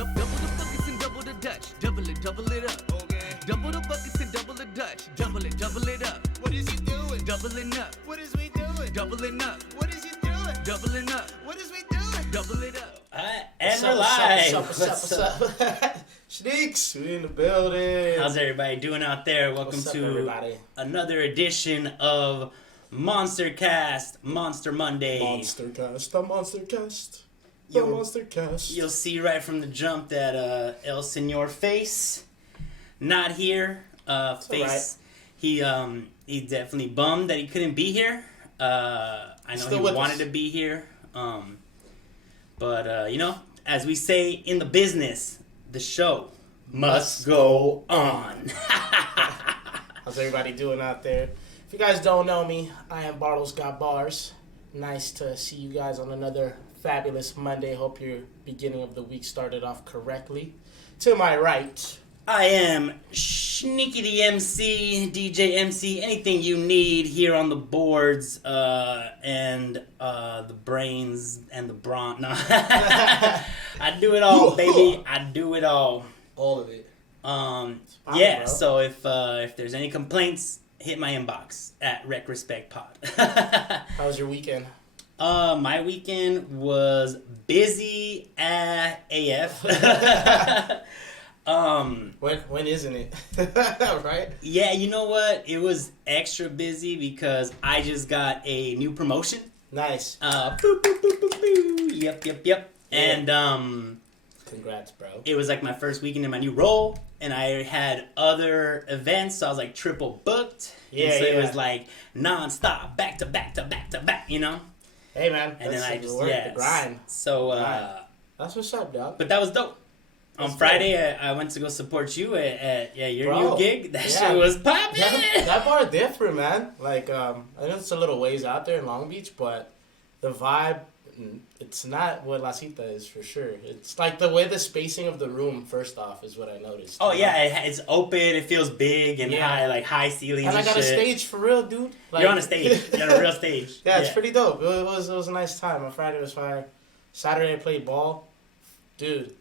Double the buckets and double the Dutch. Double it up. Okay. Double the buckets and double the Dutch. Double it up. What is he doing? Doubling up. What is we doing? Doubling up. What is he doing? Doubling up. What is we doing? Double it up. And we're live. What's up? Shneaks, we in the building. How's everybody doing out there? Welcome What's up, to everybody? another edition of Monster Cast, Monster Monday. Monster Cast, the Monster Cast. The Yo, Monster Cast. You'll see right from the jump that El Senor Face not here. Face, right. he definitely bummed that he couldn't be here. I know Still he wanted to be here. But you know, as we say in the business, the show must go on. How's everybody doing out there? If you guys don't know me, I am BarlosGotBars. Nice to see you guys on another fabulous Monday. Hope your beginning of the week started off correctly. To my right, I am Shneaky the MC, DJ MC, anything you need here on the boards, and the brains and the brawn. No. I do it all, baby. I do it all. all of it. Yeah, bro. so if there's any complaints, hit my inbox at RecRespectPod. How was your weekend? My weekend was busy AF. When isn't it? Right? Yeah, you know what? It was extra busy because I just got a new promotion. Nice. Boop, boop, boop, boop, boop. Yep. Yeah. And Congrats, bro. it was like my first weekend in my new role, and I had other events, so I was like triple booked. Yeah, and so yeah. it was like nonstop, back to back to back to back, you know. Hey, man. And then that's I the just work, the grind. So That's what's up, dog. but that was dope. On That's Friday, I went to go support you at your Bro, new gig. That yeah. shit was popping. That bar different, man. Like, I know it's a little ways out there in Long Beach, but the vibe, it's not what La Cita is for sure. It's like the way the spacing of the room, first off, is what I noticed. Oh you know? yeah, it's open. It feels big and Yeah. high, like high ceilings. And I got shit. a stage for real, dude. Like, You're on a stage. You're on a real stage. Yeah, it's pretty dope. It was a nice time. On Friday was fire. Saturday I played ball. Dude,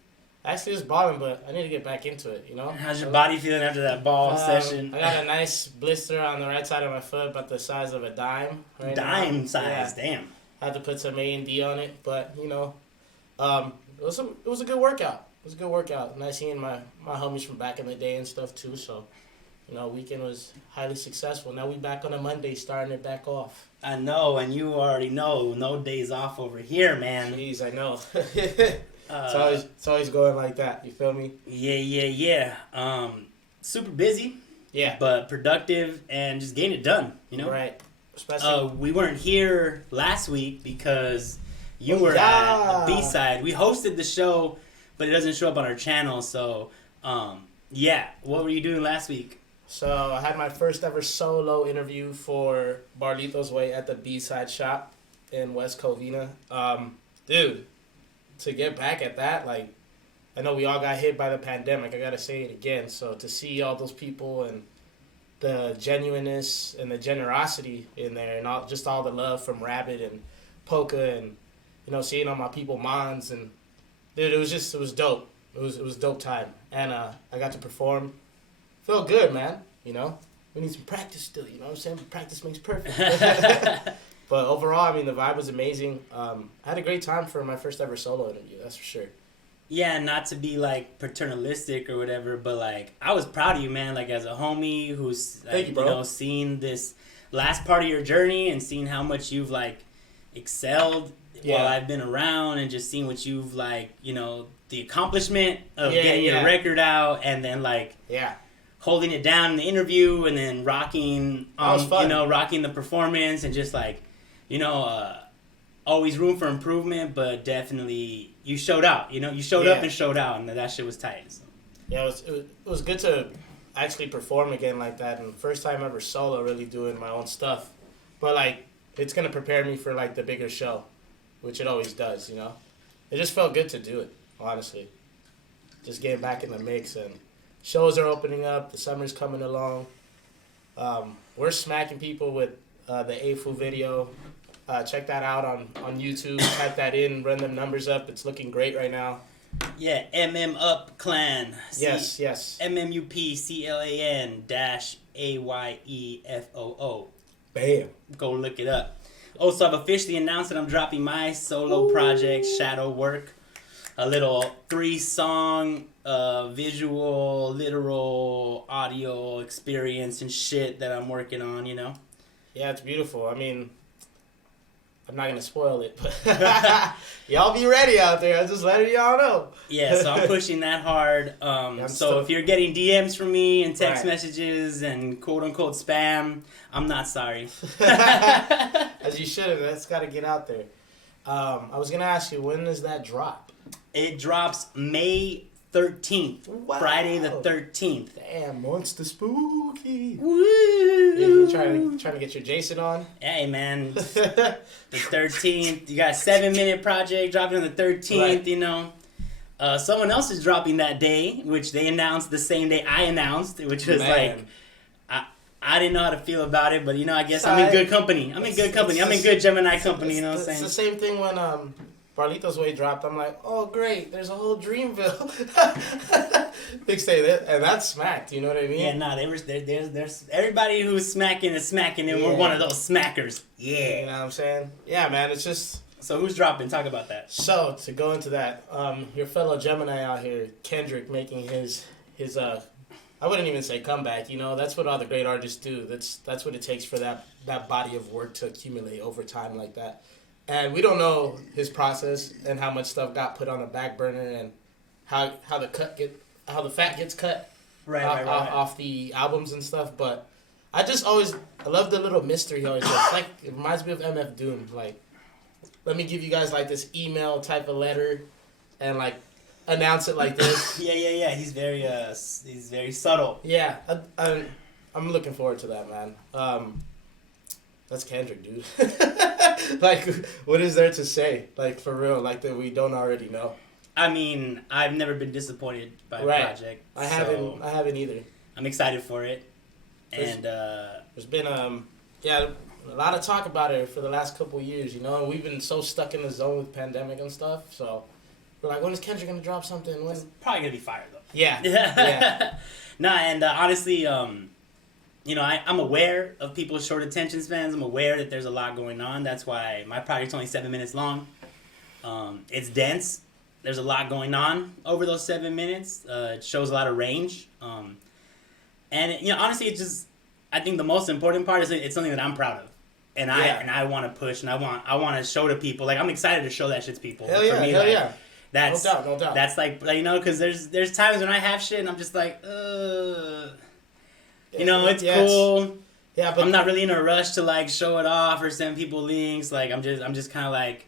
actually was balling, but I need to get back into it, you know? How's your body feeling after that ball session? I got a nice blister on the right side of my foot, about the size of a dime. Right now. Dime size, Yeah. damn. I had to put some A&D on it, but, you know, it was a good workout. It was a good workout. Nice seeing my homies from back in the day and stuff, too. So, you know, weekend was highly successful. Now we back on a Monday, starting it back off. I know, and you already know, no days off over here, man. Jeez, I know. It's always going like that. You feel me? Yeah. Super busy, Yeah. but productive and just getting it done, you know? Right. Especially. We weren't here last week because you Oh, were yeah. at the B-side. We hosted the show, but it doesn't show up on our channel. So, yeah. What were you doing last week? So I had my first ever solo interview for Barlito's Way at the B-side shop in West Covina. Dude, to get back at that, like, I know we all got hit by the pandemic. I gotta say it again. So to see all those people and the genuineness and the generosity in there, and all the love from Rabbit and Polka, and you know, seeing all my people Mons, and dude, it was dope. It was a dope time, and I got to perform. Felt good, man. You know, we need some practice still. You know what I'm saying? Practice makes perfect. But overall, I mean, the vibe was amazing. I had a great time for my first ever solo interview. That's for sure. Yeah, not to be like paternalistic or whatever, but like I was proud of you, man. Like as a homie who's like, Thank you, bro. seen this last part of your journey and seen how much you've like excelled while I've been around, and just seeing what you've like, the accomplishment of getting your record out, and then like holding it down in the interview, and then rocking rocking the performance, and just like always room for improvement, but definitely you showed out. You showed up and showed out, and that shit was tight. So. Yeah, it was good to actually perform again like that, and first time ever solo, really doing my own stuff. But like, it's gonna prepare me for like the bigger show, which it always does. You know, it just felt good to do it. Honestly, just getting back in the mix, and shows are opening up. The summer's coming along. We're smacking people with the AFU video. Check that out on YouTube. Type that in, run them numbers up. It's looking great right now. Yeah, MMUp clan. Yes, yes. MMUp CLAN -AYEFOO. Bam. Go look it up. Also, I've officially announced that I'm dropping my solo project, Shadwork. A little 3-song visual, literal, audio experience and shit that I'm working on, you know? Yeah, it's beautiful. I mean, I'm not going to spoil it, but y'all be ready out there. I'm just letting y'all know. Yeah, so I'm pushing that hard. So if you're getting DMs from me and text messages and quote-unquote spam, I'm not sorry. As you should. That's got to get out there. I was going to ask you, when does that drop? It drops May 13th. Wow. Friday the 13th. Damn, monster spooky. Woo! You trying to get your Jason on? Hey, man. The 13th. You got a 7-minute project dropping on the 13th, right. You know. Someone else is dropping that day, which they announced the same day I announced, which was like... I didn't know how to feel about it, but, you know, I guess I'm in good company. I'm in good Gemini company, you know what I'm saying? It's the same thing when Barlito's Way dropped. I'm like, oh, great, there's a whole Dreamville mixtape, and that's smacked, you know what I mean? Yeah, no, there's everybody who's smacking is smacking, and we're one of those smackers. Yeah. You know what I'm saying? Yeah, man, it's just... So who's dropping? Talk about that. So, to go into that, your fellow Gemini out here, Kendrick, making his I wouldn't even say comeback, you know, that's what all the great artists do. That's what it takes for that body of work to accumulate over time like that. And we don't know his process and how much stuff got put on the back burner and how the fat gets cut off the albums and stuff. But I love the little mystery he always has. Like, it reminds me of MF Doom. Like, let me give you guys like this email type of letter and like announce it like this. Yeah. He's very subtle. Yeah, I'm looking forward to that, man. That's Kendrick, dude. Like, what is there to say? Like, for real, like that we don't already know. I mean, I've never been disappointed by a project. I haven't either. I'm excited for it, and there's been a lot of talk about it for the last couple of years, you know, and we've been so stuck in the zone with pandemic and stuff, so we're like, when is Kendrick gonna drop something? It's probably gonna be fire though. Yeah. Nah, and honestly, you know, I'm aware of people's short attention spans. I'm aware that there's a lot going on. That's why my project's only 7 minutes long. It's dense. There's a lot going on over those 7 minutes. It shows a lot of range. And you know, honestly, I think the most important part is it's something that I'm proud of, and I want to push, and I want to show to people. Like, I'm excited to show that shit to people. Hell yeah. That's no doubt. That's like, you know, because there's times when I have shit and I'm just like, you know, it's cool. Yeah, but I'm not really in a rush to like show it off or send people links. Like, I'm just kind of like,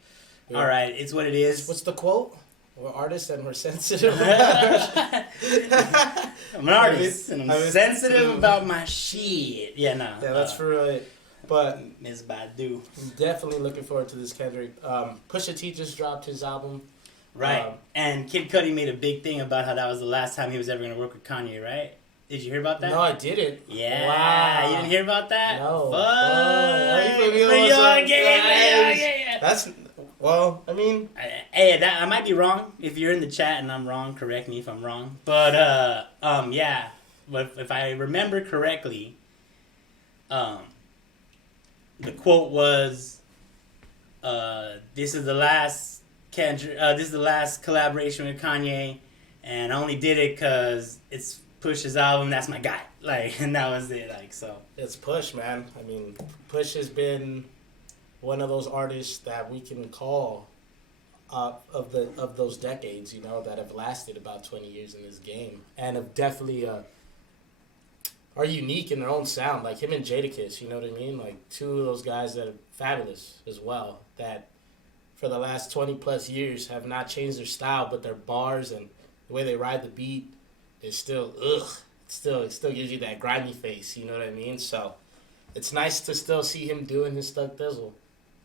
all right, it's what it is. What's the quote? We're artists and we're sensitive. I'm an artist and I'm sensitive about my shit. Yeah, nah. Yeah, that's for real. But Ms. Badu. I'm definitely looking forward to this Kendrick. Pusha T just dropped his album. Right. And Kid Cudi made a big thing about how that was the last time he was ever going to work with Kanye, right? Did you hear about that? No, I didn't. Yeah. Wow. You didn't hear about that? No. Yeah. That's, well, I mean. Hey, I might be wrong. If you're in the chat and I'm wrong, correct me if I'm wrong. But, yeah. But if I remember correctly, the quote was, this is the last Kendrick, this is the last collaboration with Kanye, and I only did it because it's Push's album. That's my guy. Like, and that was it. Like, so it's Push, man. I mean, Push has been one of those artists that we can call of those decades, you know, that have lasted about 20 years in this game and have definitely are unique in their own sound. Like him and Jadakiss, you know what I mean? Like two of those guys that are fabulous as well. That for the last 20 plus years have not changed their style, but their bars and the way they ride the beat is still it still gives you that grimy face, you know what I mean? So it's nice to still see him doing his Stuck Thizzle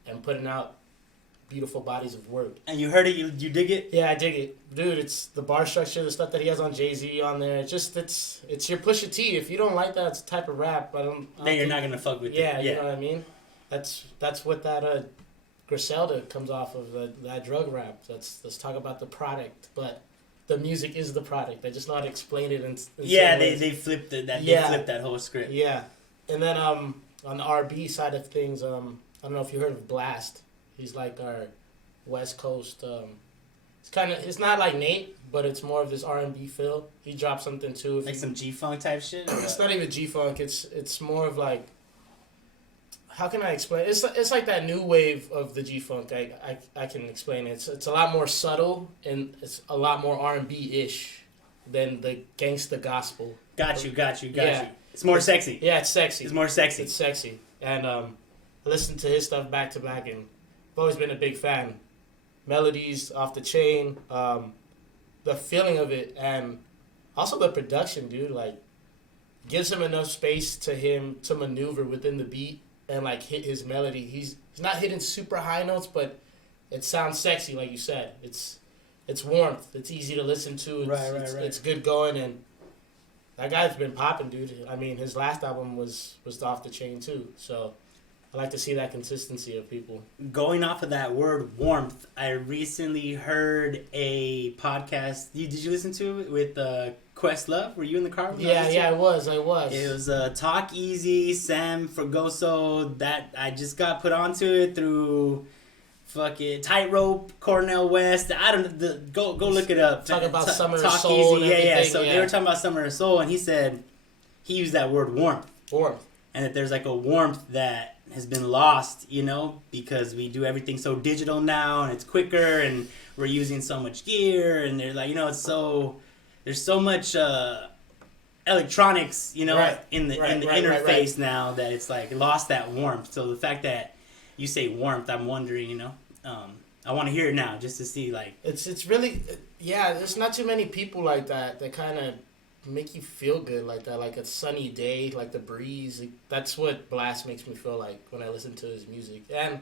and putting out beautiful bodies of work. And you heard it? You dig it? Yeah, I dig it. Dude, it's the bar structure, the stuff that he has on Jay-Z on there. It's your Pusha T. If you don't like that type of rap, then you're not going to fuck with it. Yeah, you know what I mean? That's what that Griselda comes off of, that drug rap. Let's talk about the product. But the music is the product. They just know how to explain it. They flipped that. They flipped that whole script. Yeah, and then on the R&B side of things, I don't know if you heard of Blxst. He's like our West Coast. It's not like Nate, but it's more of this R&B feel. He dropped something too. Like some G-Funk type shit? It's not even G-Funk. It's more of like, how can I explain? It's like that new wave of the G-Funk. I can explain it. It's a lot more subtle and it's a lot more R&B-ish than the gangsta gospel. Got you. It's more sexy. Yeah, it's sexy. It's more sexy. It's sexy. And I listened to his stuff back to back, and I've always been a big fan. Melodies off the chain, the feeling of it, and also the production, dude. Like, gives him enough space to maneuver within the beat and like hit his melody. He's not hitting super high notes, but it sounds sexy, like you said. It's warmth. It's easy to listen to. It's good going, and that guy's been popping, dude. I mean, his last album was off the chain too. So I like to see that consistency of people. Going off of that word warmth, I recently heard a podcast. Did you listen to it with Questlove? Were you in the car? I was. It was Talk Easy, Sam Fragoso. That I just got put onto it through fucking Tightrope, Cornell West. I don't go look it up. Talk about Summer of Soul. Easy, So they were talking about Summer of Soul, and he said he used that word warmth. And that there's like a warmth that has been lost, because we do everything so digital now and it's quicker and we're using so much gear and they're like, there's so much electronics, in the interface now that it's like lost that warmth. So the fact that you say warmth, I'm wondering, I want to hear it now just to see like it's really there's not too many people like that kind of make you feel good like that, like a sunny day, like the breeze. That's what Blxst makes me feel like when I listen to his music. And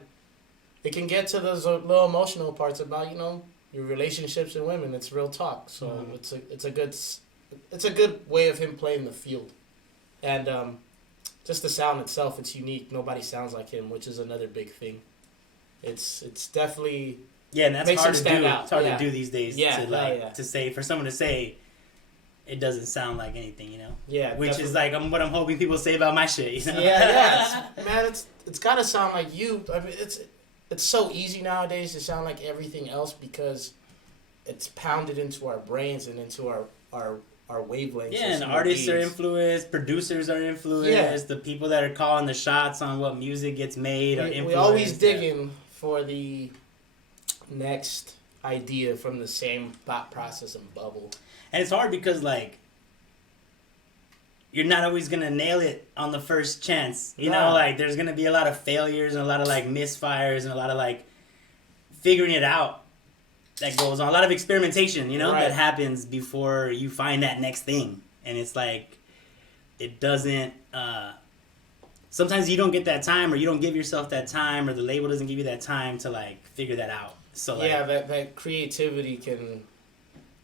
it can get to those little emotional parts about, your relationships and women. It's real talk. So it's a good way of him playing the field. And just the sound itself, it's unique. Nobody sounds like him, which is another big thing. It's definitely and that's makes hard him to stand do. out. It's hard to do these days. To say for someone to say it doesn't sound like anything, Yeah, which definitely. is like what I'm hoping people say about my shit. Man, it's gotta sound like you. I mean, it's so easy nowadays to sound like everything else because it's pounded into our brains and into our wavelengths. Yeah, and artists are influenced, producers are influenced, the people that are calling the shots on what music gets made are influenced. We always digging for the next idea from the same thought process and bubble. And it's hard because, like, you're not always going to nail it on the first chance. You know, like, there's going to be a lot of failures and a lot of, like, misfires and a lot of, like, figuring it out that goes on. A lot of experimentation, that happens before you find that next thing. And it's like, it doesn't... sometimes you don't get that time or you don't give yourself that time or the label doesn't give you that time to, like, figure that out. So, like, that creativity can...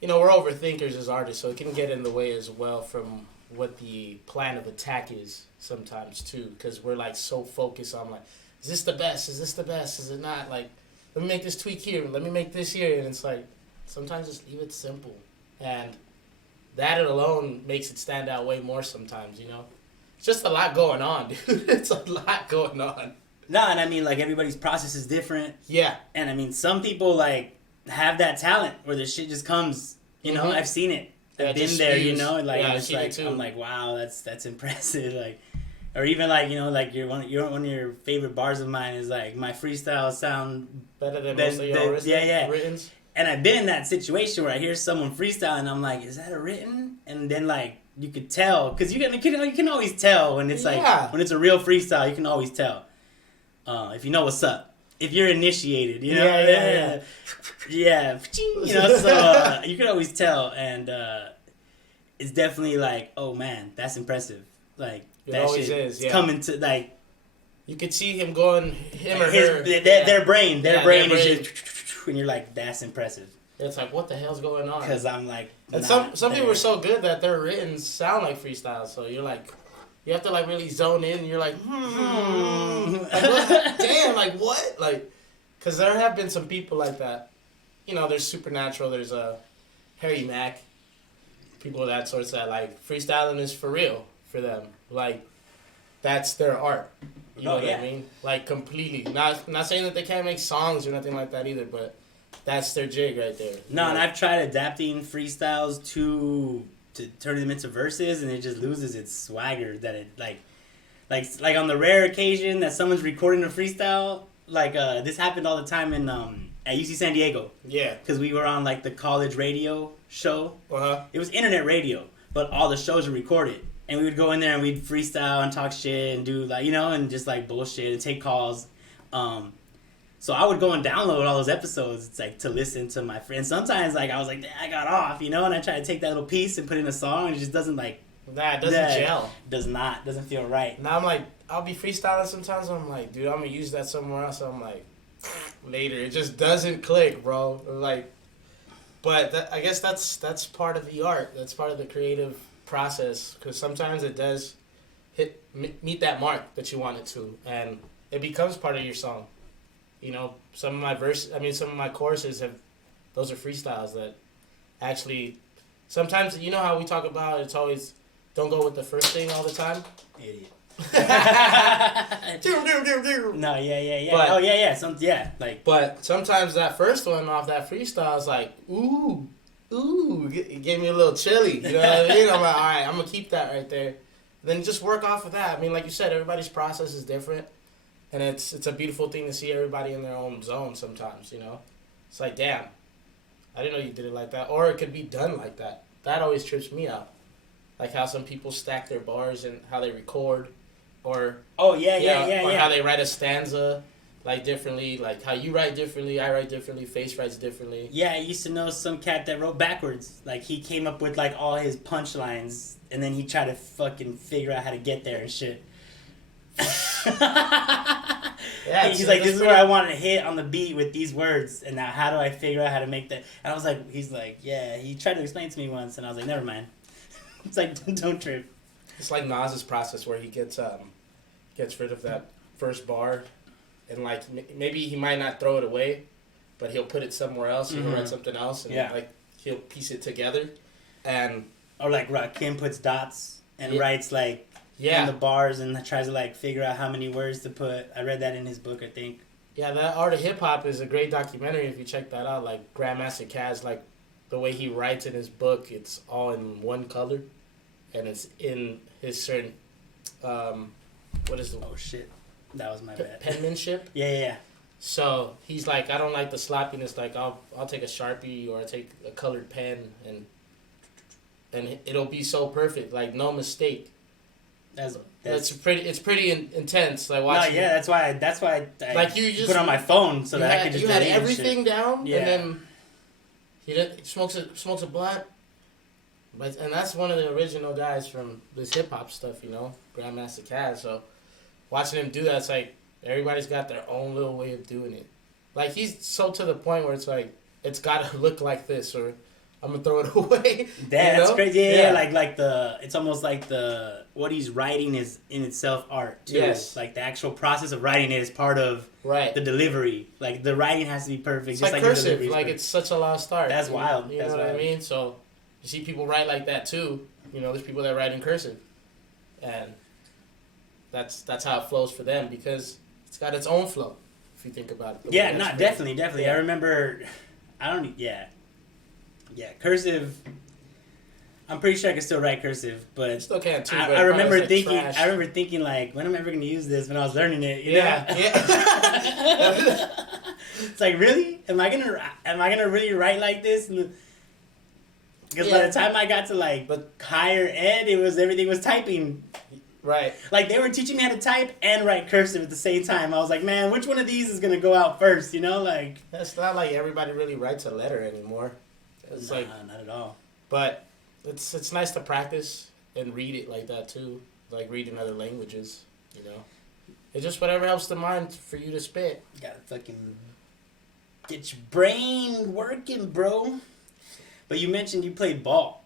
we're overthinkers as artists, so it can get in the way as well from what the plan of attack is sometimes, too. Because we're, like, so focused on, like, is this the best? Is this the best? Is it not? Like, let me make this tweak here. Let me make this here. And it's like, sometimes just leave it simple. And that alone makes it stand out way more sometimes, It's just a lot going on, dude. It's a lot going on. No, and I mean, like, everybody's process is different. Yeah. And, I mean, some people, like, have that talent where the shit just comes, I've seen it. I've been there, like, yeah, it's like, I'm like, wow, that's impressive. Like, or even like, like one of your favorite bars of mine is like, my freestyle sound better than most of your written. And I've been in that situation where I hear someone freestyle and I'm like, is that a written? And then like, you could tell, because you can always tell when it's like, when it's a real freestyle, you can always tell. If you know what's up. If you're initiated, Yeah. So you can always tell, and it's definitely like, oh man, that's impressive. Like it that always shit is. Yeah. coming to like. You could see him going, him or her. Their brain is just, and you're like, that's impressive. It's like, what the hell's going on? Because I'm like, and some people are so good that their written sound like freestyle. So you're like. You have to, like, really zone in, and you're like, Like, what? Damn, like, what? Like, because there have been some people like that. There's Supernatural, there's Harry Mack, people of that sort of that, like, freestyling is for real for them. Like, that's their art. You know what I mean? Like, completely. Not saying that they can't make songs or nothing like that either, but that's their jig right there. No, and I've tried adapting freestyles to turn them into verses, and it just loses its swagger. That it like on the rare occasion that someone's recording a freestyle, like this happened all the time in at UC San Diego. Yeah. Because we were on like the college radio show. Uh-huh. It was internet radio, but all the shows were recorded. And we would go in there and we'd freestyle and talk shit and do like, you know, and just like bullshit and take calls. So I would go and download all those episodes. It's like to listen to my friends. Sometimes like I was like, I got off, you know, and I try to take that little piece and put it in a song and it just doesn't like. Nah, it doesn't gel. Doesn't feel right. Now I'm like, I'll be freestyling sometimes and I'm like, dude, I'm gonna use that somewhere else. I'm like, later. It just doesn't click, bro. Like, but I guess that's part of the art. That's part of the creative process, because sometimes it does meet that mark that you want it to, and it becomes part of your song. You know, some of my choruses those are freestyles that actually, sometimes, you know how we talk about it's always don't go with the first thing all the time. Idiot. No, But sometimes that first one off that freestyle is like, ooh, it gave me a little chilly. You know what I mean? I'm like, all right, I'm gonna keep that right there. Then just work off of that. I mean, like you said, everybody's process is different, and it's a beautiful thing to see everybody in their own zone. Sometimes, you know, it's like, damn, I didn't know you did it like that, or it could be done like that. That always trips me out, like how some people stack their bars and how they record. Or how they write a stanza like differently, like how you write differently, I write differently, Face writes differently. Yeah, I used to know some cat that wrote backwards. Like he came up with like all his punchlines, and then he tried to fucking figure out how to get there and shit. Yeah, he's like, this is where I want to hit on the beat with these words, and now how do I figure out how to make that? And I was like, he's like, yeah. He tried to explain it to me once, and I was like, never mind. It's like, don't trip. It's like Nas's process where he gets rid of that first bar, and like maybe he might not throw it away, but he'll put it somewhere else. He'll write something else, and like he'll piece it together, and or like Rakim puts dots and writes like in the bars and tries to like figure out how many words to put. I read that in his book, I think. Yeah, that Art of Hip Hop is a great documentary if you check that out. Like Grandmaster Caz, like the way he writes in his book, it's all in one color, and it's in his certain what is the oh shit, that was my bad penmanship. Yeah. So he's like, I don't like the sloppiness. Like I'll take a Sharpie or I take a colored pen and it'll be so perfect, like no mistake. It's pretty intense. Like watching. No, yeah, that's why I like you just put on my phone so that I could just you had everything down, yeah. And then he smokes a blunt. And that's one of the original guys from this hip hop stuff, you know, Grandmaster Caz. So watching him do that, it's like everybody's got their own little way of doing it. Like he's so to the point where it's like it's gotta look like this, or I'm gonna throw it away. That's crazy. Yeah. Like it's almost like what he's writing is in itself art too. Yes. Like the actual process of writing it is part of the delivery. Like the writing has to be perfect. It's just like cursive. Like it's such a lost art. That's wild. You know what I mean? So you see people write like that too. You know, there's people that write in cursive, and that's how it flows for them because it's got its own flow. If you think about it. Yeah, definitely. Yeah. I remember. Cursive. I'm pretty sure I can still write cursive, but I still can't too. I remember thinking. Trash. I remember thinking like, when am I ever going to use this? When I was learning it, you know? Yeah. It's like, really? Am I gonna really write like this? Because by the time I got to like higher ed, everything was typing. Right. Like they were teaching me how to type and write cursive at the same time. I was like, man, which one of these is gonna go out first? You know, like. That's not like everybody really writes a letter anymore. It's like not at all. But it's nice to practice and read it like that too, like reading other languages. You know, it's just whatever helps the mind for you to spit. You gotta fucking get your brain working, bro. But you mentioned you played ball.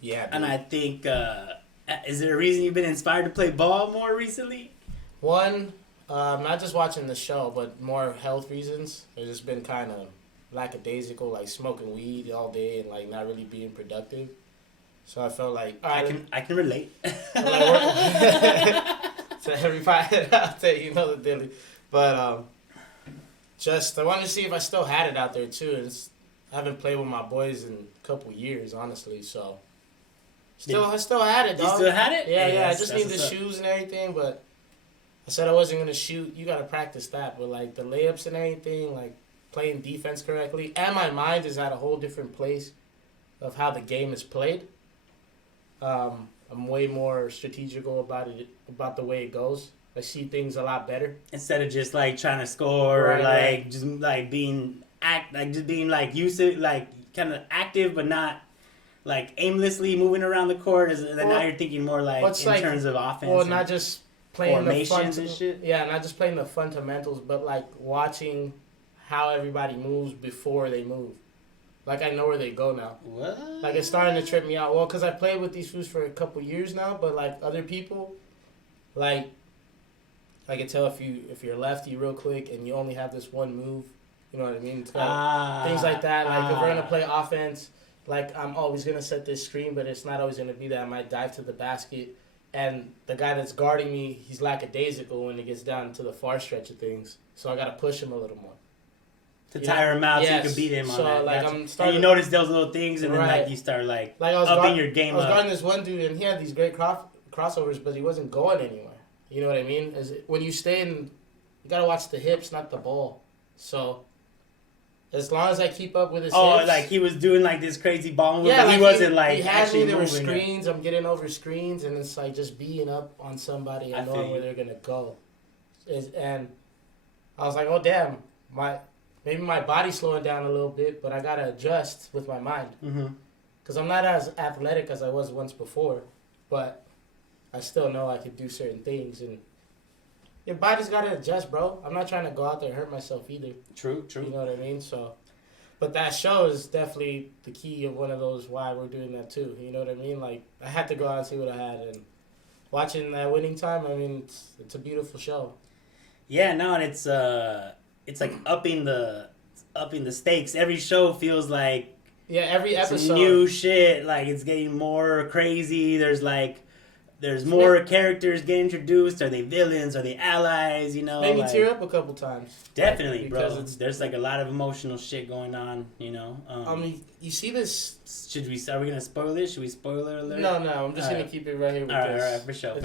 Yeah. Dude. And I think is there a reason you've been inspired to play ball more recently? One, not just watching the show, but more health reasons. I've just been kind of lackadaisical, like smoking weed all day and like not really being productive. So I felt like I can relate. So everybody out there, you know the deal. But just I wanted to see if I still had it out there too. I haven't played with my boys in a couple years, honestly. So I still had it, dog. You still had it? Yeah. I just need the shoes and everything, but I said I wasn't gonna shoot. You gotta practice that, but like the layups and everything, like playing defense correctly, and my mind is at a whole different place of how the game is played. I'm way more strategical about it, about the way it goes. I see things a lot better instead of just like trying to score, or like just like being used to like kind of active, but not like aimlessly moving around the court. Now you're thinking more like in terms of offense. Well, not just playing formations and shit. Yeah, not just playing the fundamentals, but like watching how everybody moves before they move. Like, I know where they go now. What? Like, it's starting to trip me out. Well, because I played with these fools for a couple years now, but, like, other people, like, I can tell if you're lefty real quick and you only have this one move, you know what I mean? It's things like that. Like, if we're going to play offense, like, I'm always going to set this screen, but it's not always going to be that. I might dive to the basket, and the guy that's guarding me, he's lackadaisical when it gets down to the far stretch of things. So I got to push him a little more. To tire him out so you can beat him on that. Like, and you notice those little things, and then like you start like upping your game up. I was guarding this one dude, and he had these great crossovers, but he wasn't going anywhere. You know what I mean? When you stay in, you gotta watch the hips, not the ball. So as long as I keep up with his hips, like he was doing like this crazy ball move, but he wasn't like he had actually me. There were moving screens. I'm getting over screens, and it's like just being up on somebody and knowing where they're gonna go. And I was like, oh damn, maybe my body's slowing down a little bit, but I gotta adjust with my mind. Because I'm not as athletic as I was once before, but I still know I could do certain things, and your body's gotta adjust, bro. I'm not trying to go out there and hurt myself either. True. You know what I mean? So, but that show is definitely the key of one of those why we're doing that too. You know what I mean? Like, I had to go out and see what I had, and watching that Winning Time, I mean, it's a beautiful show. Yeah, no, and it's like upping the stakes. Every show feels like every episode some new shit. Like, it's getting more crazy. There's more characters getting introduced. Are they villains? Are they allies? You know, made me tear up a couple times. Definitely, bro. There's like a lot of emotional shit going on. You know. You see this? Are we gonna spoil this? Should we spoiler alert? No. I'm just gonna keep it right here with this. All right, for sure.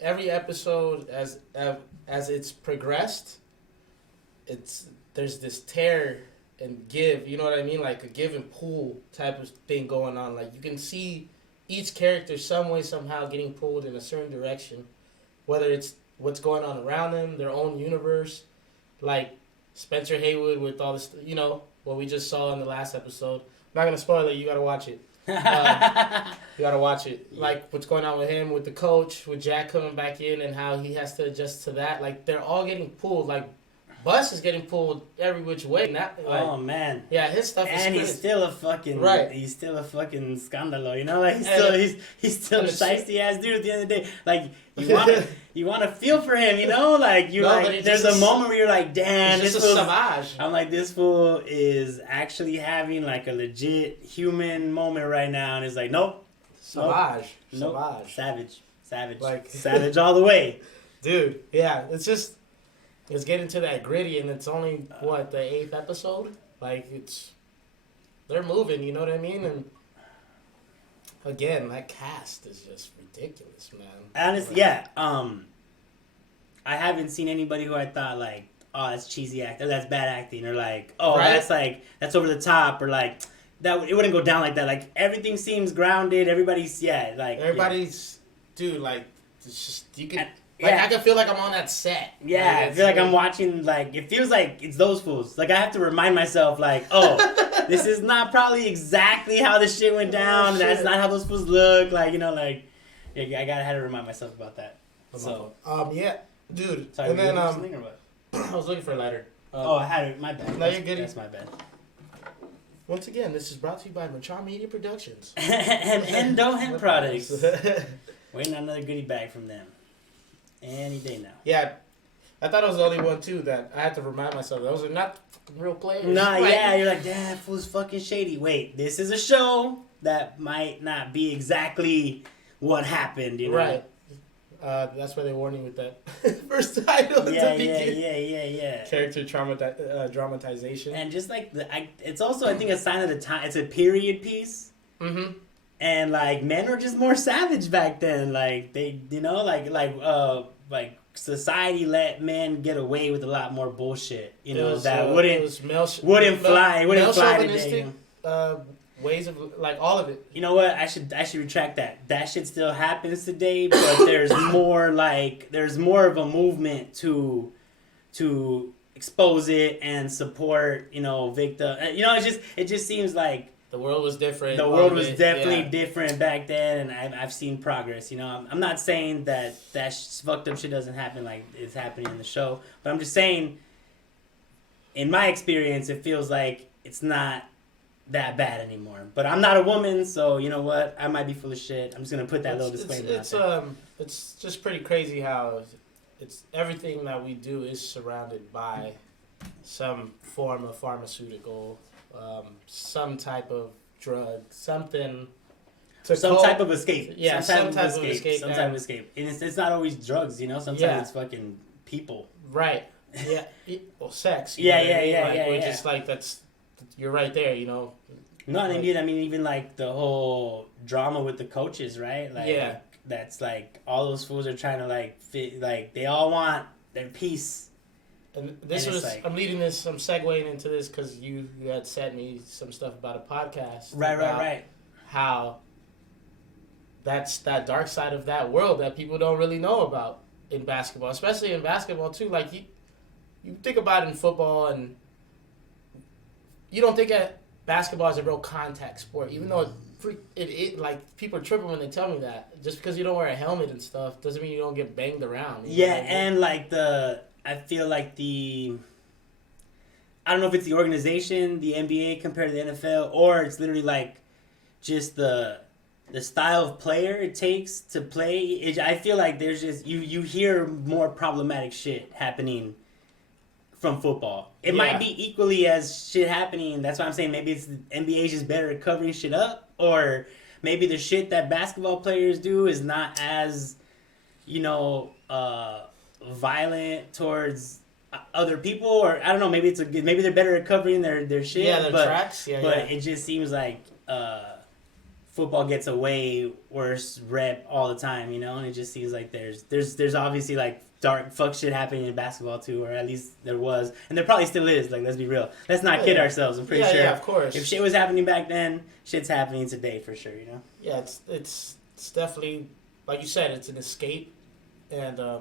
Every episode as it's progressed, there's this tear and give, you know what I mean? Like a give and pull type of thing going on. Like, you can see each character some way, somehow getting pulled in a certain direction, whether it's what's going on around them, their own universe, like Spencer Haywood with all this, you know, what we just saw in the last episode. I'm not going to spoil it. You got to watch it. You got to watch it. Yeah. Like, what's going on with him, with the coach, with Jack coming back in and how he has to adjust to that. Like, they're all getting pulled. Like, Bus is getting pulled every which way. Oh man. Yeah, his stuff is and crazy. He's still a fucking scandalo, you know? Like he's still a shiesty ass dude at the end of the day. Like you wanna feel for him, you know? Like there's a moment where you're like, damn, this is Savage. I'm like, this fool is actually having like a legit human moment right now, and it's like, nope. Savage. Savage. Like savage all the way. Dude, yeah, it's getting to that gritty, and it's only, the 8th episode? Like, they're moving, you know what I mean? And, again, that cast is just ridiculous, man. Honestly, yeah. I haven't seen anybody who I thought, like, oh, that's cheesy acting, or that's bad acting, or, like, oh, right? that's over the top, or, like, it wouldn't go down like that. Like, everything seems grounded, everybody's, dude, like, it's just, you can... Like, I can feel like I'm on that set. Yeah, like, I feel like I'm watching, like, it feels like it's those fools. Like, I have to remind myself, like, oh, this is not probably exactly how this shit went down. That's not how those fools look. Like, you know, like, yeah, I had to remind myself about that. So, yeah, dude. Sorry, and then, or what? I was looking for a lighter. I had it. My bad. No, you're good. That's my bad. Once again, this is brought to you by Machar Media Productions. and Endo Hemp Products. Waiting on another goodie bag from them. Any day now. Yeah. I thought I was the only one too that I had to remind myself those are not real players. Nah, yeah, you're like, damn, that fool's fucking shady. Wait, this is a show that might not be exactly what happened, you know? Right. That's why they warn you with that first title. Yeah. Character dramatization. And just like it's also I think a sign of the time. It's a period piece. Mm-hmm. And like men were just more savage back then. Like they, you know, like society let men get away with a lot more bullshit. You know wouldn't fly today. Ways of like all of it. You know what? I should retract that. That shit still happens today, but there's more of a movement to expose it and support. You know, victim. You know, it just seems like the world was different. The world was definitely different back then, and I've seen progress. You know, I'm not saying that fucked up shit doesn't happen like it's happening in the show, but I'm just saying, in my experience, it feels like it's not that bad anymore. But I'm not a woman, so you know what? I might be full of shit. I'm just gonna put that little disclaimer out there. It's just pretty crazy how it's everything that we do is surrounded by some form of pharmaceutical, some type of drug, something. Some type of escape. Yeah, some type of escape. Some type of escape. And it's not always drugs, you know? Sometimes it's fucking people. Right. Yeah. Well, sex. Yeah. Just like you're right there, you know? No, I mean even like the whole drama with the coaches, right? Like, that's like all those fools are trying to like fit, like they all want their piece. And this was like, I'm segueing into this because you had sent me some stuff about a podcast. Right. How that's that dark side of that world that people don't really know about in basketball, especially in basketball too. Like you think about it in football, and you don't think of basketball as a real contact sport, even though it like people are tripping when they tell me that. Just because you don't wear a helmet and stuff doesn't mean you don't get banged around. And like I feel like I don't know if it's the organization, the NBA compared to the NFL, or it's literally like just the style of player it takes to play. I feel like there's just you hear more problematic shit happening from football. It might be equally as shit happening. That's why I'm saying maybe it's the NBA's just better at covering shit up, or maybe the shit that basketball players do is not as, you know, violent towards other people, or I don't know. Maybe maybe they're better at covering their shit. Yeah, their tracks. But it just seems like football gets a way worse rep all the time, you know. And it just seems like there's obviously like dark fuck shit happening in basketball too, or at least there was, and there probably still is. Like, let's be real. Let's not kid ourselves. I'm pretty sure. Yeah, of course. If shit was happening back then, shit's happening today for sure. You know. Yeah, it's definitely, like you said, it's an escape, and I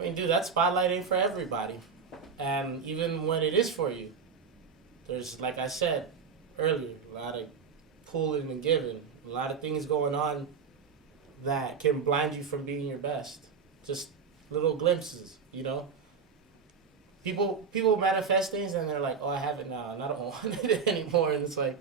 mean, dude, that spotlight ain't for everybody, and even when it is for you, there's, like I said earlier, a lot of pulling and giving, a lot of things going on that can blind you from being your best. Just little glimpses, you know. People manifest things and they're like, "Oh, I have it now, and I don't want it anymore." And it's like,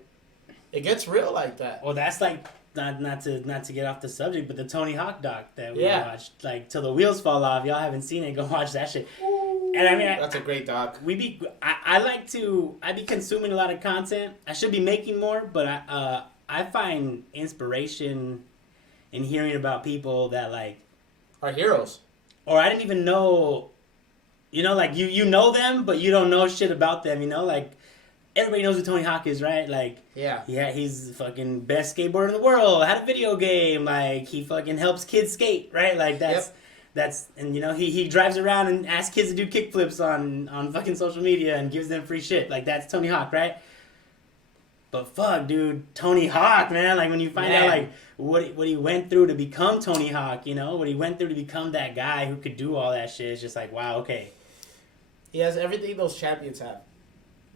it gets real like that. Well, that's like not to get off the subject, but the Tony Hawk doc that we watched, like Till the Wheels Fall Off. Y'all haven't seen it? Go watch that shit. And I mean, that's a great doc. I be consuming a lot of content. I should be making more, but I find inspiration in hearing about people that like are heroes. Or I didn't even know, you know, like you know them, but you don't know shit about them, you know? Like, everybody knows who Tony Hawk is, right? Like, yeah, he's the fucking best skateboarder in the world, had a video game, like, he fucking helps kids skate, right? Like, that's, and you know, he drives around and asks kids to do kickflips on fucking social media and gives them free shit. Like, that's Tony Hawk, right? But fuck, dude, Tony Hawk, man. Like, when you find out, like, what he went through to become Tony Hawk, you know? What he went through to become that guy who could do all that shit. It's just like, wow, okay. He has everything those champions have.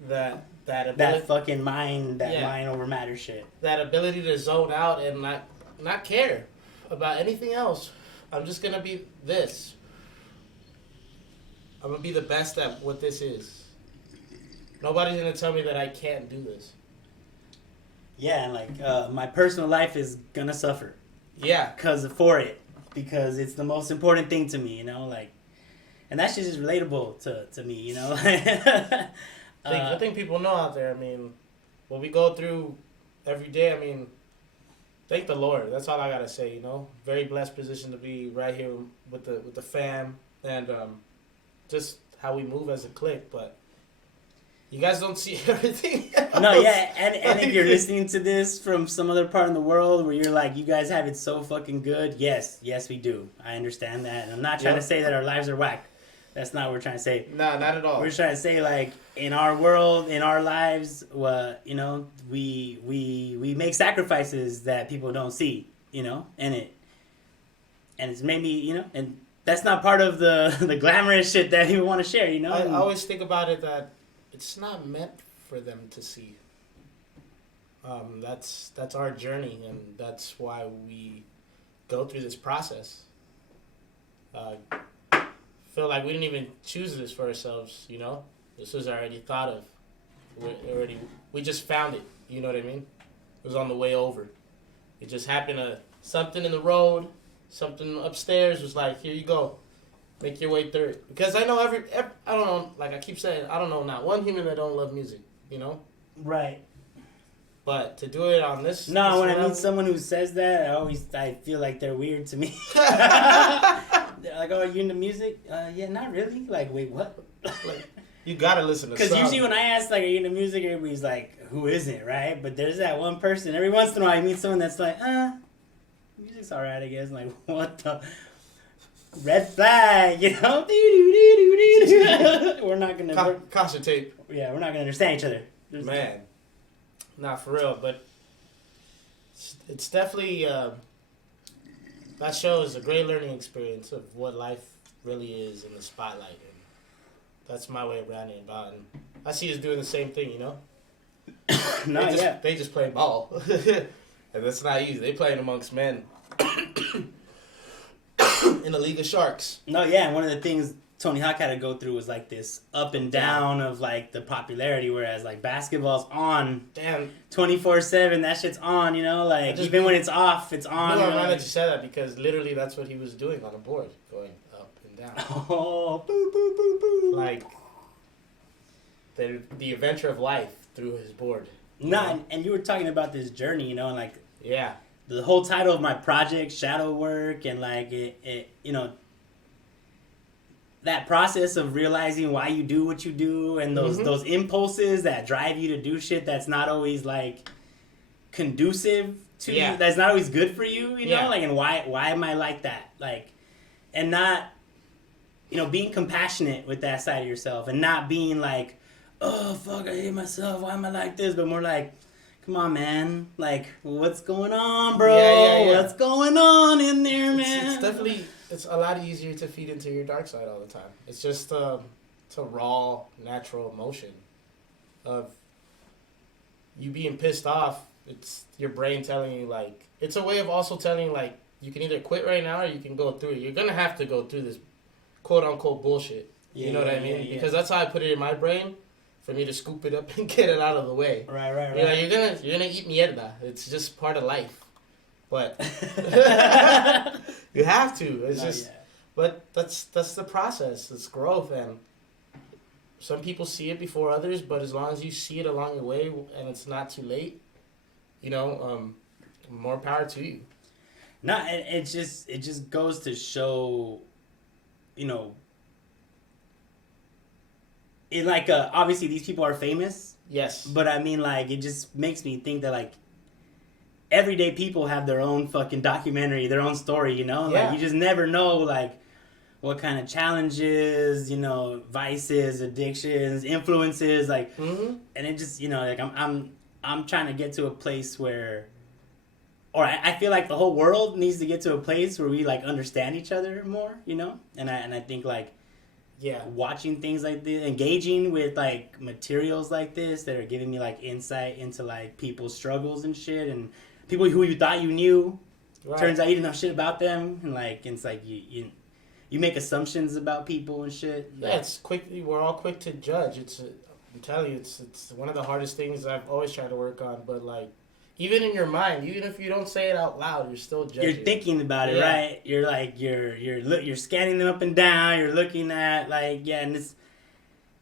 That ability. That fucking mind over matter shit. That ability to zone out and not care about anything else. I'm just going to be this. I'm going to be the best at what this is. Nobody's going to tell me that I can't do this. Yeah, and like my personal life is gonna suffer. Yeah, because it's the most important thing to me, you know. Like, And that shit is relatable to me, you know. I think people know out there. I mean, what we go through every day. I mean, thank the Lord. That's all I gotta say. You know, very blessed position to be right here with the fam and just how we move as a clique. But you guys don't see everything else. No, yeah, and if you're listening to this from some other part in the world where you're like, you guys have it so fucking good, yes, we do. I understand that. And I'm not trying to say that our lives are whack. That's not what we're trying to say. Nah, not at all. We're trying to say, like, in our world, in our lives, you know, we make sacrifices that people don't see, you know, and it's made me, you know, and that's not part of the glamorous shit that you want to share, you know. I always think about it that it's not meant for them to see. That's our journey, and that's why we go through this process. Feel like we didn't even choose this for ourselves, you know. This was already thought of. We just found it. You know what I mean? It was on the way over. It just happened. Something in the road, something upstairs was like, here you go. Make your way through it. Because I know every I don't know, like I keep saying, I don't know not one human that don't love music, you know? Right. But to do it on this... No, when I meet someone who says that, I feel like they're weird to me. They're like, oh, you into music? Yeah, not really. Like, wait, what? Like, you gotta listen to because usually when I ask, like, are you into music, everybody's like, who isn't, right? But there's that one person, every once in a while I meet someone that's like, music's alright, I guess. Like, what the... Red flag, you know? We're not going to... Caution tape. Yeah, we're not going to understand each other. Man. Not for real, but it's definitely... that show is a great learning experience of what life really is in the spotlight. And that's my way of rounding about. And I see us doing the same thing, you know? They just play ball. And that's not easy. They playing amongst men. In the League of Sharks. No, yeah, and one of the things Tony Hawk had to go through was like this up and down of like the popularity, whereas like basketball's on 24/7. That shit's on, you know, like even when it's off, it's on. No, I'm glad that you said that because literally that's what he was doing on the board, going up and down. Oh, boo, boo, boo, boo. Like the adventure of life through his board. No, and you were talking about this journey, you know, and like yeah. The whole title of my project, Shadwork, and like it, you know, that process of realizing why you do what you do, and those impulses that drive you to do shit that's not always like conducive to you, that's not always good for you, you know, like, and why am I like that, like, and not, you know, being compassionate with that side of yourself, and not being like, oh fuck, I hate myself, why am I like this, but more like, come on, man. Like, what's going on, bro? Yeah. What's going on in there, man? It's definitely, it's a lot easier to feed into your dark side all the time. It's just it's a raw, natural emotion of you being pissed off. It's your brain telling you, like, it's a way of also telling you, like, you can either quit right now or you can go through it. You're going to have to go through this quote-unquote bullshit. You know what I mean? Because that's how I put it in my brain. For me to scoop it up and get it out of the way. Right. You know, you're gonna eat mierda. It's just part of life. But you have to. It's but that's the process. It's growth, and some people see it before others. But as long as you see it along the way, and it's not too late, you know, more power to you. No, it just goes to show, you know. It like obviously these people are famous. Yes. But I mean, like, it just makes me think that like everyday people have their own fucking documentary, their own story, you know? Like, you just never know like what kind of challenges, you know, vices, addictions, influences, like, and it just, you know, like I'm trying to get to a place where, or I feel like the whole world needs to get to a place where we like understand each other more, you know? And I think like. Yeah, watching things like this, engaging with like materials like this that are giving me like insight into like people's struggles and shit, and people who you thought you knew, turns out you didn't know shit about them, and like it's like you make assumptions about people and shit. Yeah, it's quick. We're all quick to judge. I'm telling you, it's one of the hardest things I've always tried to work on. But like, even in your mind, even if you don't say it out loud, you're still judging. You're thinking about it, right? You're like you're scanning them up and down. You're looking at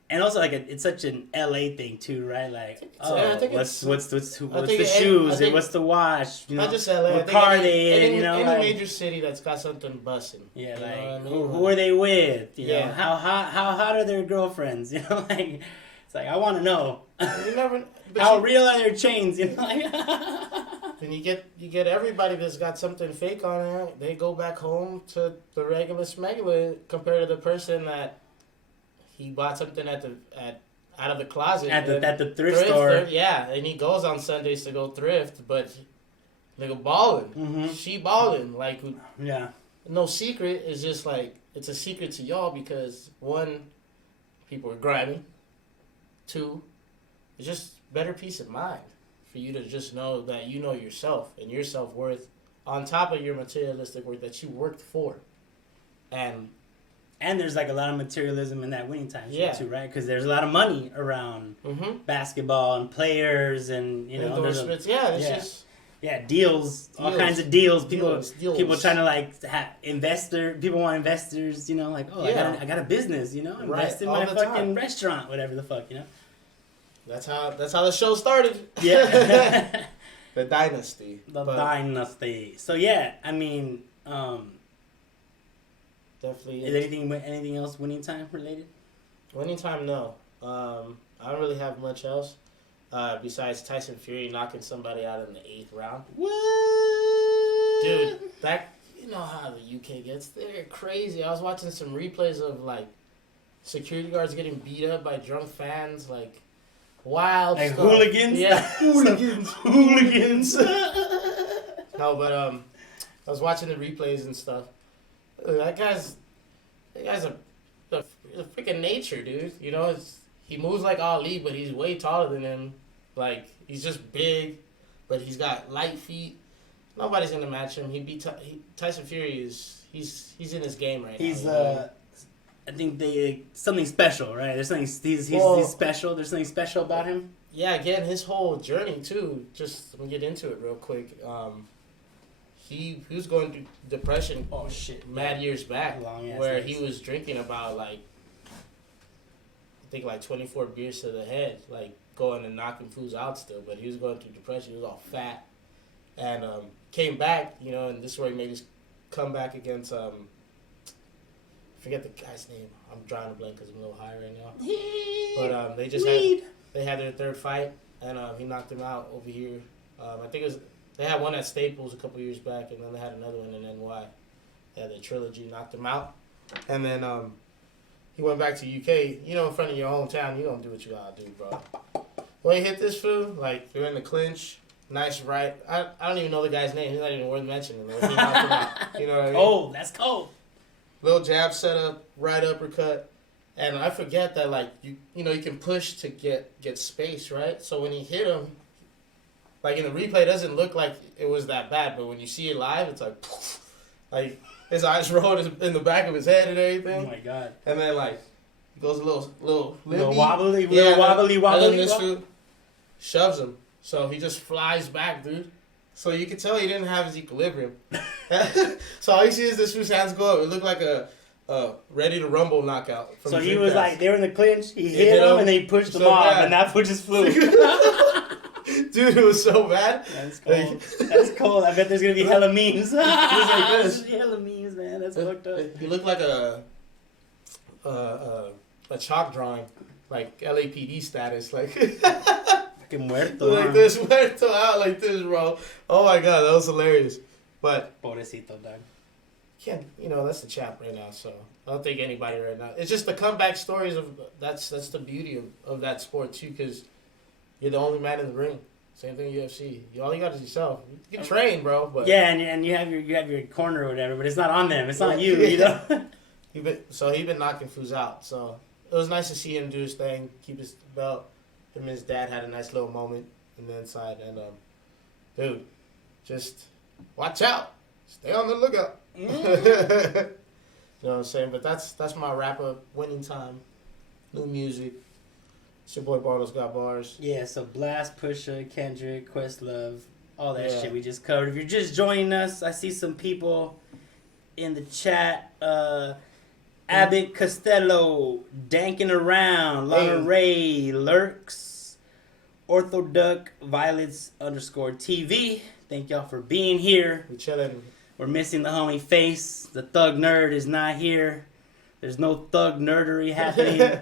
and also like it's such an LA thing too, right? Like what's the shoes and what's the watch? You know, not just LA. What car are they in? You know, any major city that's got something busting. Yeah, like I mean? who are they with? You know, how hot are their girlfriends? You know, like it's like I want to know. How real are their chains? You know, like. And you get everybody that's got something fake on it. They go back home to the regular smegula compared to the person that he bought something out of the closet at the thrift store. Yeah, and he goes on Sundays to go thrift, but nigga balling. Mm-hmm. She balling like yeah. No secret. It's just like it's a secret to y'all because one, people are grimy. Two, it's just better peace of mind for you to just know that you know yourself and your self-worth on top of your materialistic worth that you worked for. And there's like a lot of materialism in that winning time shit too, right? Because there's a lot of money around basketball and players and, you know, deals, all kinds of deals. People trying to like people want investors, you know, like, I got a business, you know, invest in my fucking restaurant, whatever the fuck, you know. That's how the show started. Yeah. The dynasty. Dynasty. So yeah, I mean, definitely. Is anything else winning time related? Winning time, no. I don't really have much else besides Tyson Fury knocking somebody out in the 8th round. What? Dude, you know how the UK gets. They're crazy. I was watching some replays of like security guards getting beat up by drunk fans, like wild like stuff. Hooligans. Yeah, hooligans. No, but I was watching the replays and stuff. That guy's a freaking nature, dude. You know, he moves like Ali, but he's way taller than him. Like, he's just big, but he's got light feet. Nobody's gonna match him. Tyson Fury he's in his game right now. He's I think something special, right? There's something he's special. There's something special about him. Yeah, again, his whole journey too. Just let me get into it real quick. He was going through depression. Oh shit! Mad years back, where days. he was drinking about like I think like 24 beers to the head, like going and knocking fools out still. But he was going through depression. He was all fat, and came back. You know, and this is where he made his comeback against forget the guy's name. I'm drawing a blank because I'm a little high right now. But they had their third fight, and he knocked him out over here. I think they had one at Staples a couple years back, and then they had another one in NY. They had the trilogy, knocked him out, and then he went back to UK. You know, in front of your hometown, you don't do what you gotta do, bro. When he hit this fool, like you're in the clinch, nice right. I don't even know the guy's name. He's not even worth mentioning. He knocked him out. You know what I mean? Oh, that's cold. Little jab setup, right uppercut, and I forget that like you can push to get space, right? So when he hit him, like in the replay, it doesn't look like it was that bad, but when you see it live, it's like, poof, like his eyes rolled in the back of his head and everything. Oh my god! And then like he goes a little wobbly, and then this wobbly. dude shoves him, so he just flies back, dude. So you could tell he didn't have his equilibrium. So all you see is this dude's hands go up. It looked like a ready to rumble knockout. So he was like, they were in the clinch. He hit him and then he pushed him off, and that foot just flew. Dude, it was so bad. That's cold. That's cold. I bet there's gonna be hella memes. Like this. Hella memes, man. That's fucked up. He looked like a chalk drawing, like LAPD status, like. Fucking muerto. Like this, muerto out like this, bro. Oh my god, that was hilarious. But pobrecito, dog. That's the chap right now, so I don't think anybody right now. It's just the comeback stories of that's the beauty of that sport too, because you're the only man in the ring. Same thing UFC. All you got is yourself. You can train, bro. But yeah, and you have your corner or whatever, but it's not on them. It's on you, you know. He been knocking fools out. So it was nice to see him do his thing, keep his belt. Him and his dad had a nice little moment in the inside, and dude, just watch out, stay on the lookout. You know what I'm saying? But that's my wrap up. Winning time, new music. It's your boy BarlosGotBars. Yeah, so Blxst, Pusha, Kendrick, Questlove, all that shit we just covered. If you're just joining us, I see some people in the chat. Abbott Costello, Danking Around, Lana Ray, Lurks, Orthoduck, Violets _TV. Thank y'all for being here. We chilling. We're missing the homie Face. The thug nerd is not here. There's no thug nerdery happening.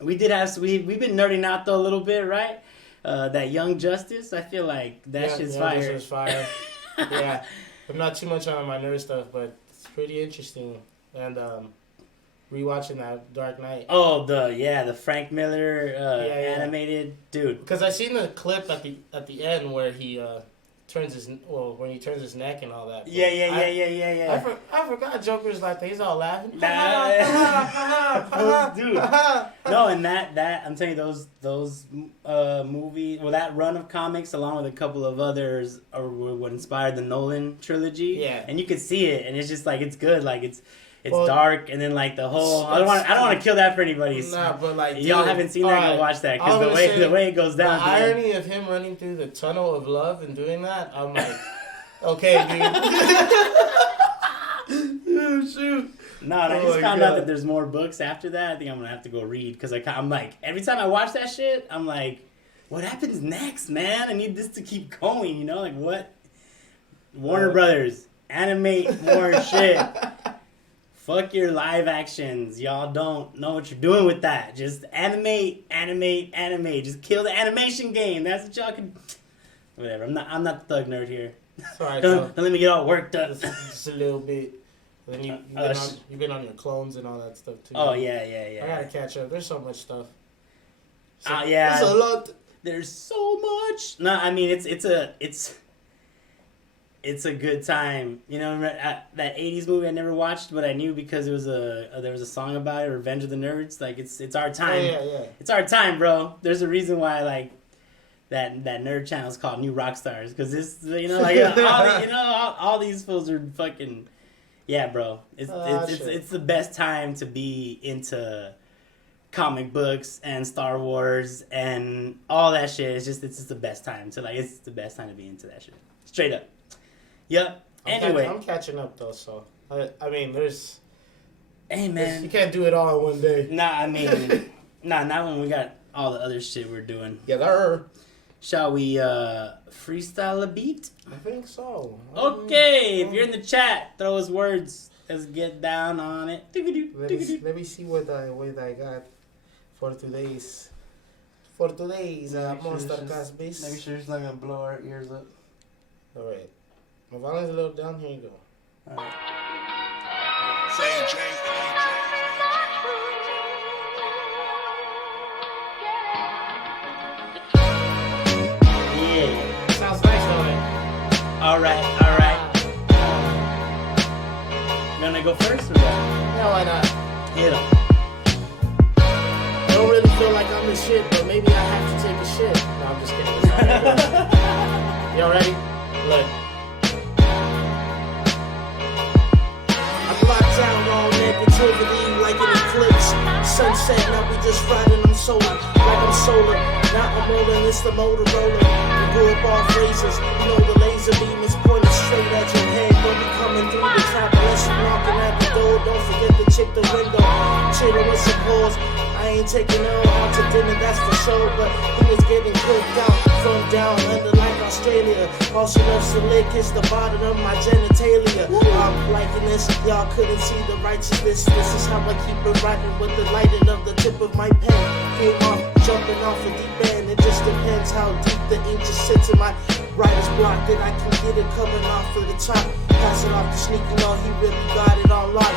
We've been nerding out though a little bit, right? That Young Justice, I feel like that shit's fire. That shit's fire. Yeah, I'm not too much on my nerd stuff, but it's pretty interesting. And rewatching that Dark Knight. Oh, the Frank Miller animated dude. Because I seen the clip at the end where he turns his neck and all that. But Yeah. I forgot Joker's like that. He's all laughing. Dude. No, and that I'm telling you those movies, well, that run of comics along with a couple of others are what inspired the Nolan trilogy. Yeah. And you could see it, and it's just like it's good, like it's dark, and then like the whole. I don't want to kill that for anybody. Nah, but like y'all haven't seen that, go watch that because the way it goes down. The irony of him running through the tunnel of love and doing that, I'm like, okay, dude. Shoot. No, and I just found out that there's more books after that. I think I'm gonna have to go read because I'm like every time I watch that shit, I'm like, what happens next, man? I need this to keep going. You know, like what? Warner Brothers, animate more shit. Fuck your live actions. Y'all don't know what you're doing with that. Just animate. Just kill the animation game. That's what y'all can. Whatever. I'm not the thug nerd here. Sorry, don't let me get all worked up. Just a little bit. Then you've been on your clones and all that stuff too. Oh yeah. I gotta catch up. There's so much stuff. Yeah. There's a lot. There's so much. No, I mean it's a good time. You know, that 80s movie I never watched, but I knew because it was there was a song about it, Revenge of the Nerds. Like, it's our time. Oh, yeah. It's our time, bro. There's a reason why, like, that nerd channel is called New Rockstars. Because this, you know, like, all these fools are fucking... Yeah, bro. It's the best time to be into comic books and Star Wars and all that shit. It's just the best time to, like, it's the best time to be into that shit. Straight up. Yep. Anyway, I'm catching up though, so I mean, there's. Hey man, you can't do it all in one day. Nah, I mean, not when we got all the other shit we're doing. Yeah, there. Shall we freestyle a beat? I think so. Okay, if you're in the chat, throw us words. Let's get down on it. Let me see what I got for today's Monster Cast Beast. Make sure it's not gonna blow our ears up. All right. My volume's a little down. Here you go. All right. Yeah. Sounds nice, don't it? All right. You wanna go first or what? Yeah, why not? Hit 'em. I don't really feel like I'm the shit, but maybe I have to take a shit. No, I'm just kidding. Y'all ready? Look. Blocked out all negativity like an eclipse. Sunset, now we just riding on solar. Like I'm solar, now I'm rolling, it's the Motorola. We grew up off razors, you know the laser beam is pointed straight at your head. Don't be coming through the trap unless you're knocking at the door. Don't forget to check the window, chilling with some pause. I ain't taking her out to dinner, that's for sure. But he was getting cooked out from down under like Australia. All she loves to lick is the bottom of my genitalia. I'm liking this, y'all couldn't see the righteousness. This is how I keep it riding with the lighting of the tip of my pen. Came off, jumping off a deep end. It just depends how deep the ink just sits in my writer's block. That I can get it coming off of the top. Pass it off to Shneaky, no, he really got it on lock,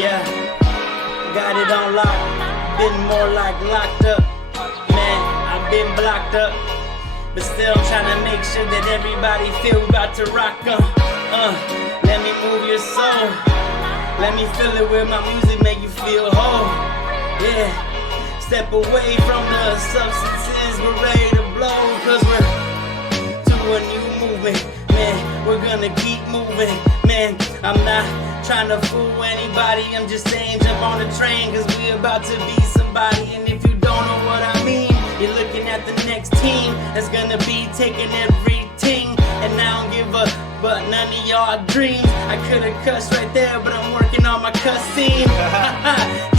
Yeah, got it on lock. Been more like locked up. Man, I've been blocked up. But still trying to make sure that everybody feel we about to rock let me move your soul. Let me feel it with my music, make you feel whole. Yeah, step away from the substances, we're ready to blow. Cause we're to a new movement. Man, we're gonna keep moving. Man, I'm not trying to fool anybody, I'm just saying jump on the train. Cause we about to be somebody. And if you don't know what I mean, you're looking at the next team that's gonna be taking every team none of y'all dreams. I could've cussed right there, but I'm working on my cuss scene.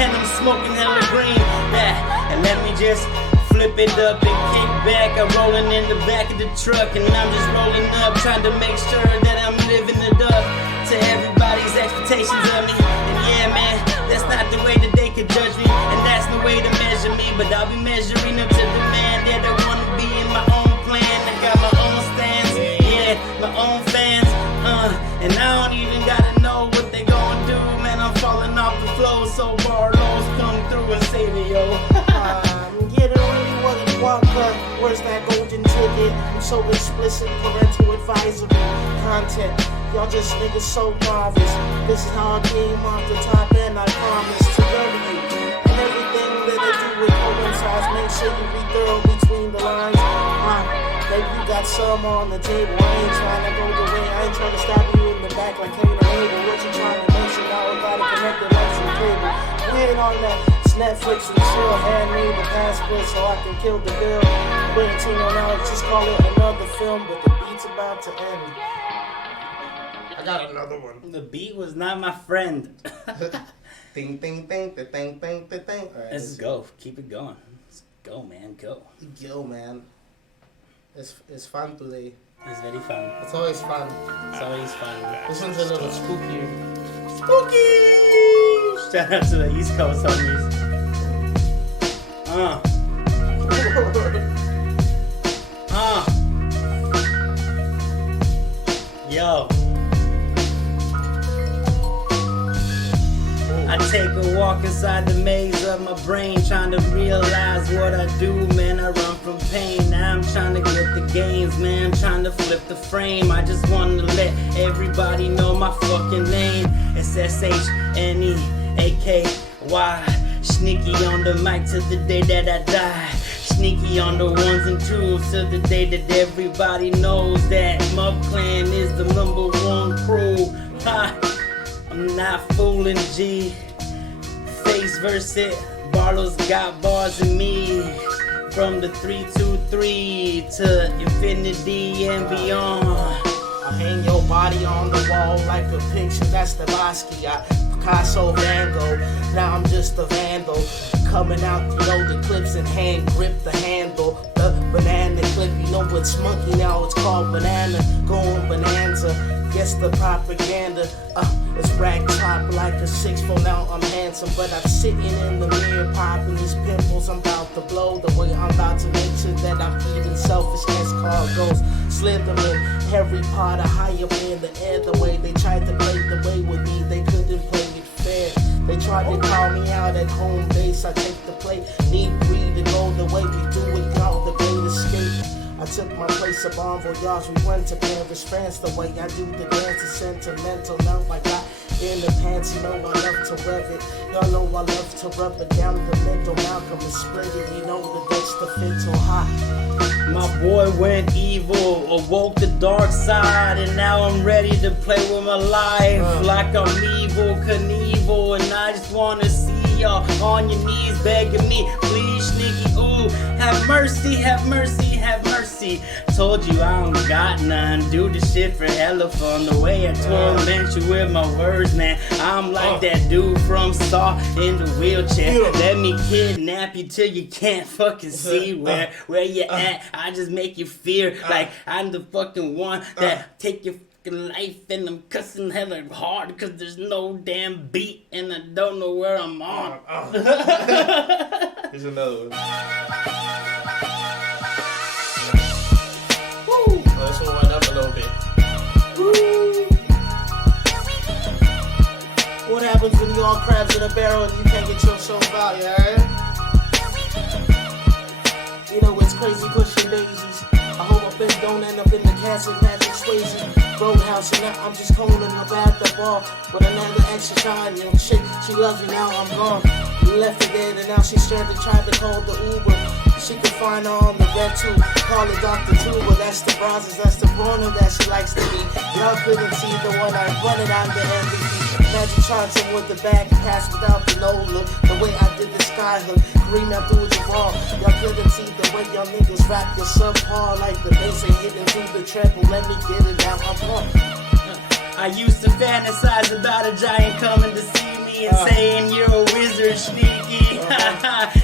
And I'm smoking hella green. Yeah, and let me just flip it up and kick back. I'm rolling in the back of the truck, and I'm just rolling up, trying to make sure that I'm living it up to everybody's expectations of me. And yeah, man, that's not the way that they could judge me, and that's the way to measure me. But I'll be measuring up to the man that I wanna be in my own plan. I got my own stance, yeah, my own fans, and I don't even gotta know what they gonna do, man. I'm falling off the floor, so Barlos come through and save me, yo. Yeah, they really wasn't one cut. Where's that golden ticket? I'm so explicit, parental advisory content. Y'all just niggas so novice. This is how I came off the top, and I promise to bury you. And everything that I do with coincides. Make sure you read thorough between the lines. Maybe you got some on the table. I ain't trying to go the way. I ain't trying to stop you in the back like Cain and Abel. What you trying to mention? Now I gotta connect the lights and cable. We ain't on that. Netflix and chill, hand me the passport so I can kill the bill. Waiting on out, just call it another film, but the beat's about to end. I got another one. The beat was not my friend. Ding, ding, ding, ding, ding, ding, ding. All right, Let's go. Keep it going. Let's go, man. Go. Yo, man. It's fun today. It's very fun. It's always fun. It's always fun. This one's a little spookier. Spooky! Shout out to the East Coast homies. Yo. I take a walk inside the maze of my brain, trying to realize what I do, man. I run from pain. Now I'm trying to get the gains, man. I'm trying to flip the frame. I just want to let everybody know my fucking name. It's Shneaky. Shneaky on the mic till the day that I die. Sneaky on the ones and twos till the day that everybody knows that MMUp Clan is the #1 crew. Ha! I'm not fooling, G. Face verse it. Barlos got bars in me. From the 323 to infinity and beyond. I hang your body on the wall like a picture. That's the Basquiat, Picasso, Van Gogh. Now I'm just a vandal. Coming out, you know, the clips and hand grip the handle. The banana clip, you know it's monkey now, it's called banana. Going bonanza, guess the propaganda. It's rag top like a 6'4", now I'm handsome. But I'm sitting in the mirror popping these pimples. I'm about to blow the way I'm about to make sure that I'm even selfish as cargoes. Slytherin, Harry Potter, high up in the air. The way they tried to play the way with me, they couldn't play it fair. They tried to call me out at home base. I take the play, need greed to go the way we do it, y'all, the great escape. I took my place of bon voyage. We went to Paris, France. The way I do the dance is sentimental. Now I got in the pants, you know I love to rev it. Y'all know I love to rub it down the middle. Malcolm is split it, you know the Dutch to fit so hot. My boy went evil, awoke the dark side, and now I'm ready to play with my life. Like I'm evil, Knievel, and I just wanna see y'all on your knees begging me, please, Shneaky, ooh, have mercy, have mercy, have mercy. Told you I don't got none, do the shit for hella fun. The way I torment you with my words, man, I'm like that dude from Saw in the wheelchair. Let me kidnap you till you can't fucking see where you at. I just make you fear like I'm the fucking one that take your fucking life, and I'm cussing hella hard cause there's no damn beat and I don't know where I'm on. Here's another one. Woo! Oh, this one went up a little bit. Woo. What happens when you all crabs in a barrel and you can't get yourself out, yeah? You know it's crazy pushing daisies. I hope my bitch don't end up in the casket, Patrick Swayze. Roadhouse, and now I'm just calling about the ball. But another extra shine, yo, shit, she loves me, now I'm gone. Left her dead, and now she's scared to try to call the Uber. She can find her on the red too. Call it Dr. Tuba, that's the browsers, that's the porno that she likes to be. Y'all couldn't see the one I running on the MVP. Magic Johnson with the back pass without the no look. The way I did the sky hook, green out through the wall. Y'all couldn't see the way y'all niggas rap your subpar like the bass ain't hitting through the treble. Let me get it now, I'm on. I used to fantasize about a giant coming to see me and saying you're a wizard, Shneaky.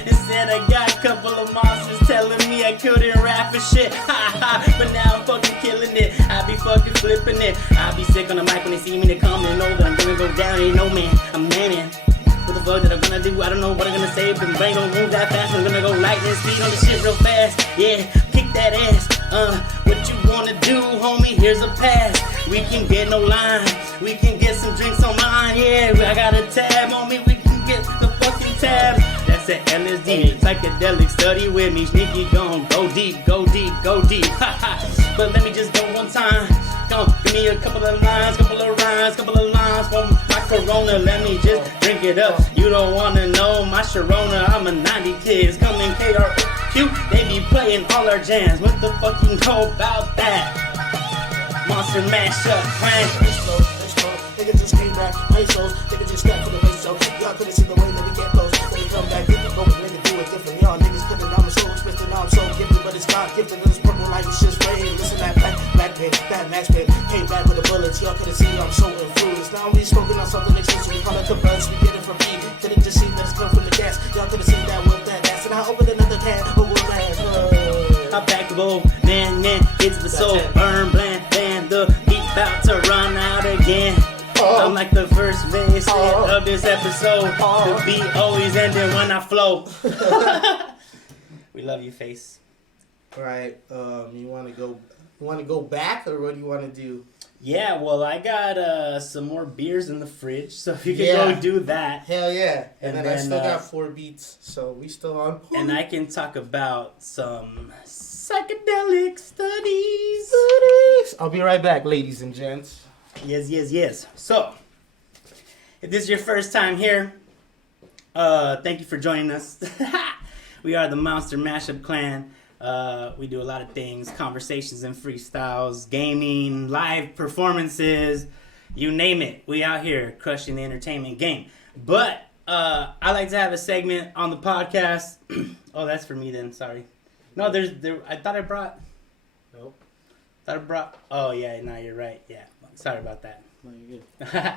Instead I got a couple of monsters telling me I couldn't rap for shit. But now I'm fucking killing it. I be fucking flipping it. I be sick on the mic when they see me. They come and know that I'm gonna go down. Ain't no man, I'm man. What the fuck that I'm gonna do? I don't know what I'm gonna say, but my brain don't move that fast. I'm gonna go lightning speed on the shit real fast. Yeah, kick that ass. What you wanna do, homie? Here's a pass. We can get no line. We can get some drinks on mine. Yeah, I got a tab on me. We can get the fucking tab. That's an LSD. Psychedelic study with me. Shneaky gon' go deep, go deep, go deep. But let me just go one time. Come on, give me a couple of lines, couple of rhymes, couple of lines for my Corona. Let me just drink it up. You don't wanna know my Sharona. I'm a 90 kids coming KRQ. They be playing all our jams. What the fuck you know about that? Monster mashup, crank. Niggas just came back, pesos. Niggas just strapped for the peso. Y'all couldn't see the way that we get those. When we come back, get the go, nigga do it different. Y'all niggas couldn't, I'm so expensive, now I'm so gifted, but it's not gifted. It's purple like it's just rain. Listen that black pin, that max pin. Came back with the bullets, y'all couldn't see I'm so influenced. Now we smoking on something expensive. We call it the buzz, we get it from E. Couldn't just see that it's come from the gas. Y'all couldn't see that with that gas. And I opened another can, but we'll last. I'm back to bold, man, it's the soul. Burn, bland, the beat about to run out again. I'm like the first base of this episode. The beat always ending when I flow. We love you, Face. All right. You want to go back, or what do you want to do? Yeah, well, I got some more beers in the fridge, so if you can go do that. Hell yeah. And then I still got 4 beats, so we still on. And I can talk about some psychedelic studies. I'll be right back, ladies and gents. Yes. So, if this is your first time here, thank you for joining us. We are the Monster Mashup Clan. We do a lot of things, conversations and freestyles, gaming, live performances, you name it. We out here crushing the entertainment game. But I like to have a segment on the podcast. Oh, that's for me then, sorry. No, I thought I brought... Nope. Oh, yeah, no, you're right, yeah. Sorry about that. No, you're good.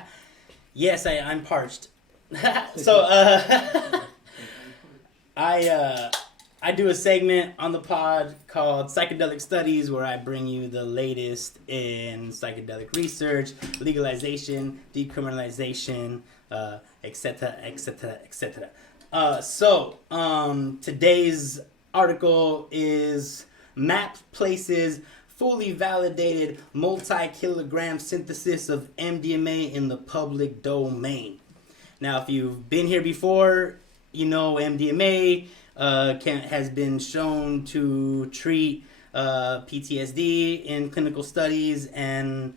Yes, I'm parched. So, I do a segment on the pod called Psychedelic Studies, where I bring you the latest in psychedelic research, legalization, decriminalization, etc., etc., etc. So, today's article is Map Places Fully Validated Multi-Kilogram Synthesis of MDMA in the Public Domain. Now, if you've been here before, you know MDMA has been shown to treat PTSD in clinical studies, and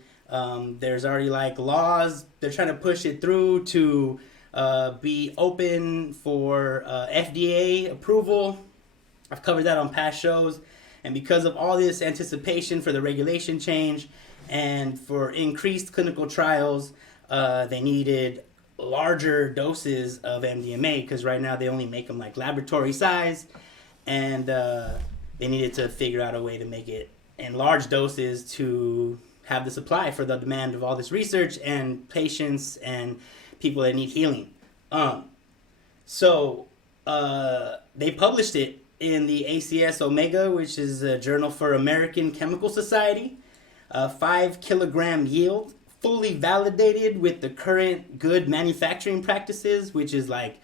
there's already like laws. They're trying to push it through to be open for FDA approval. I've covered that on past shows. And because of all this anticipation for the regulation change and for increased clinical trials, they needed larger doses of MDMA, because right now they only make them like laboratory size, and they needed to figure out a way to make it in large doses to have the supply for the demand of all this research and patients and people that need healing. So they published it in the ACS Omega, which is a journal for American Chemical Society. 5 kilogram yield, fully validated with the current good manufacturing practices, which is like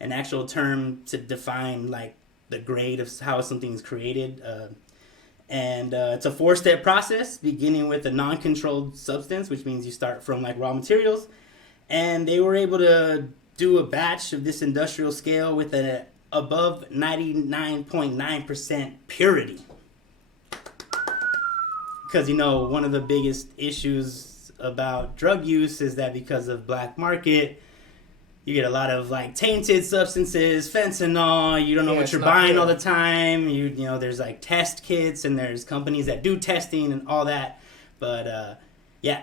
an actual term to define like the grade of how something is created. And it's a 4-step process, beginning with a non-controlled substance, which means you start from like raw materials. And they were able to do a batch of this industrial scale with an above 99.9% purity. Because, you know, one of the biggest issues about drug use is that because of black market, you get a lot of like tainted substances, fentanyl, you don't know what you're buying good all the time. You know, there's like test kits and there's companies that do testing and all that. But yeah,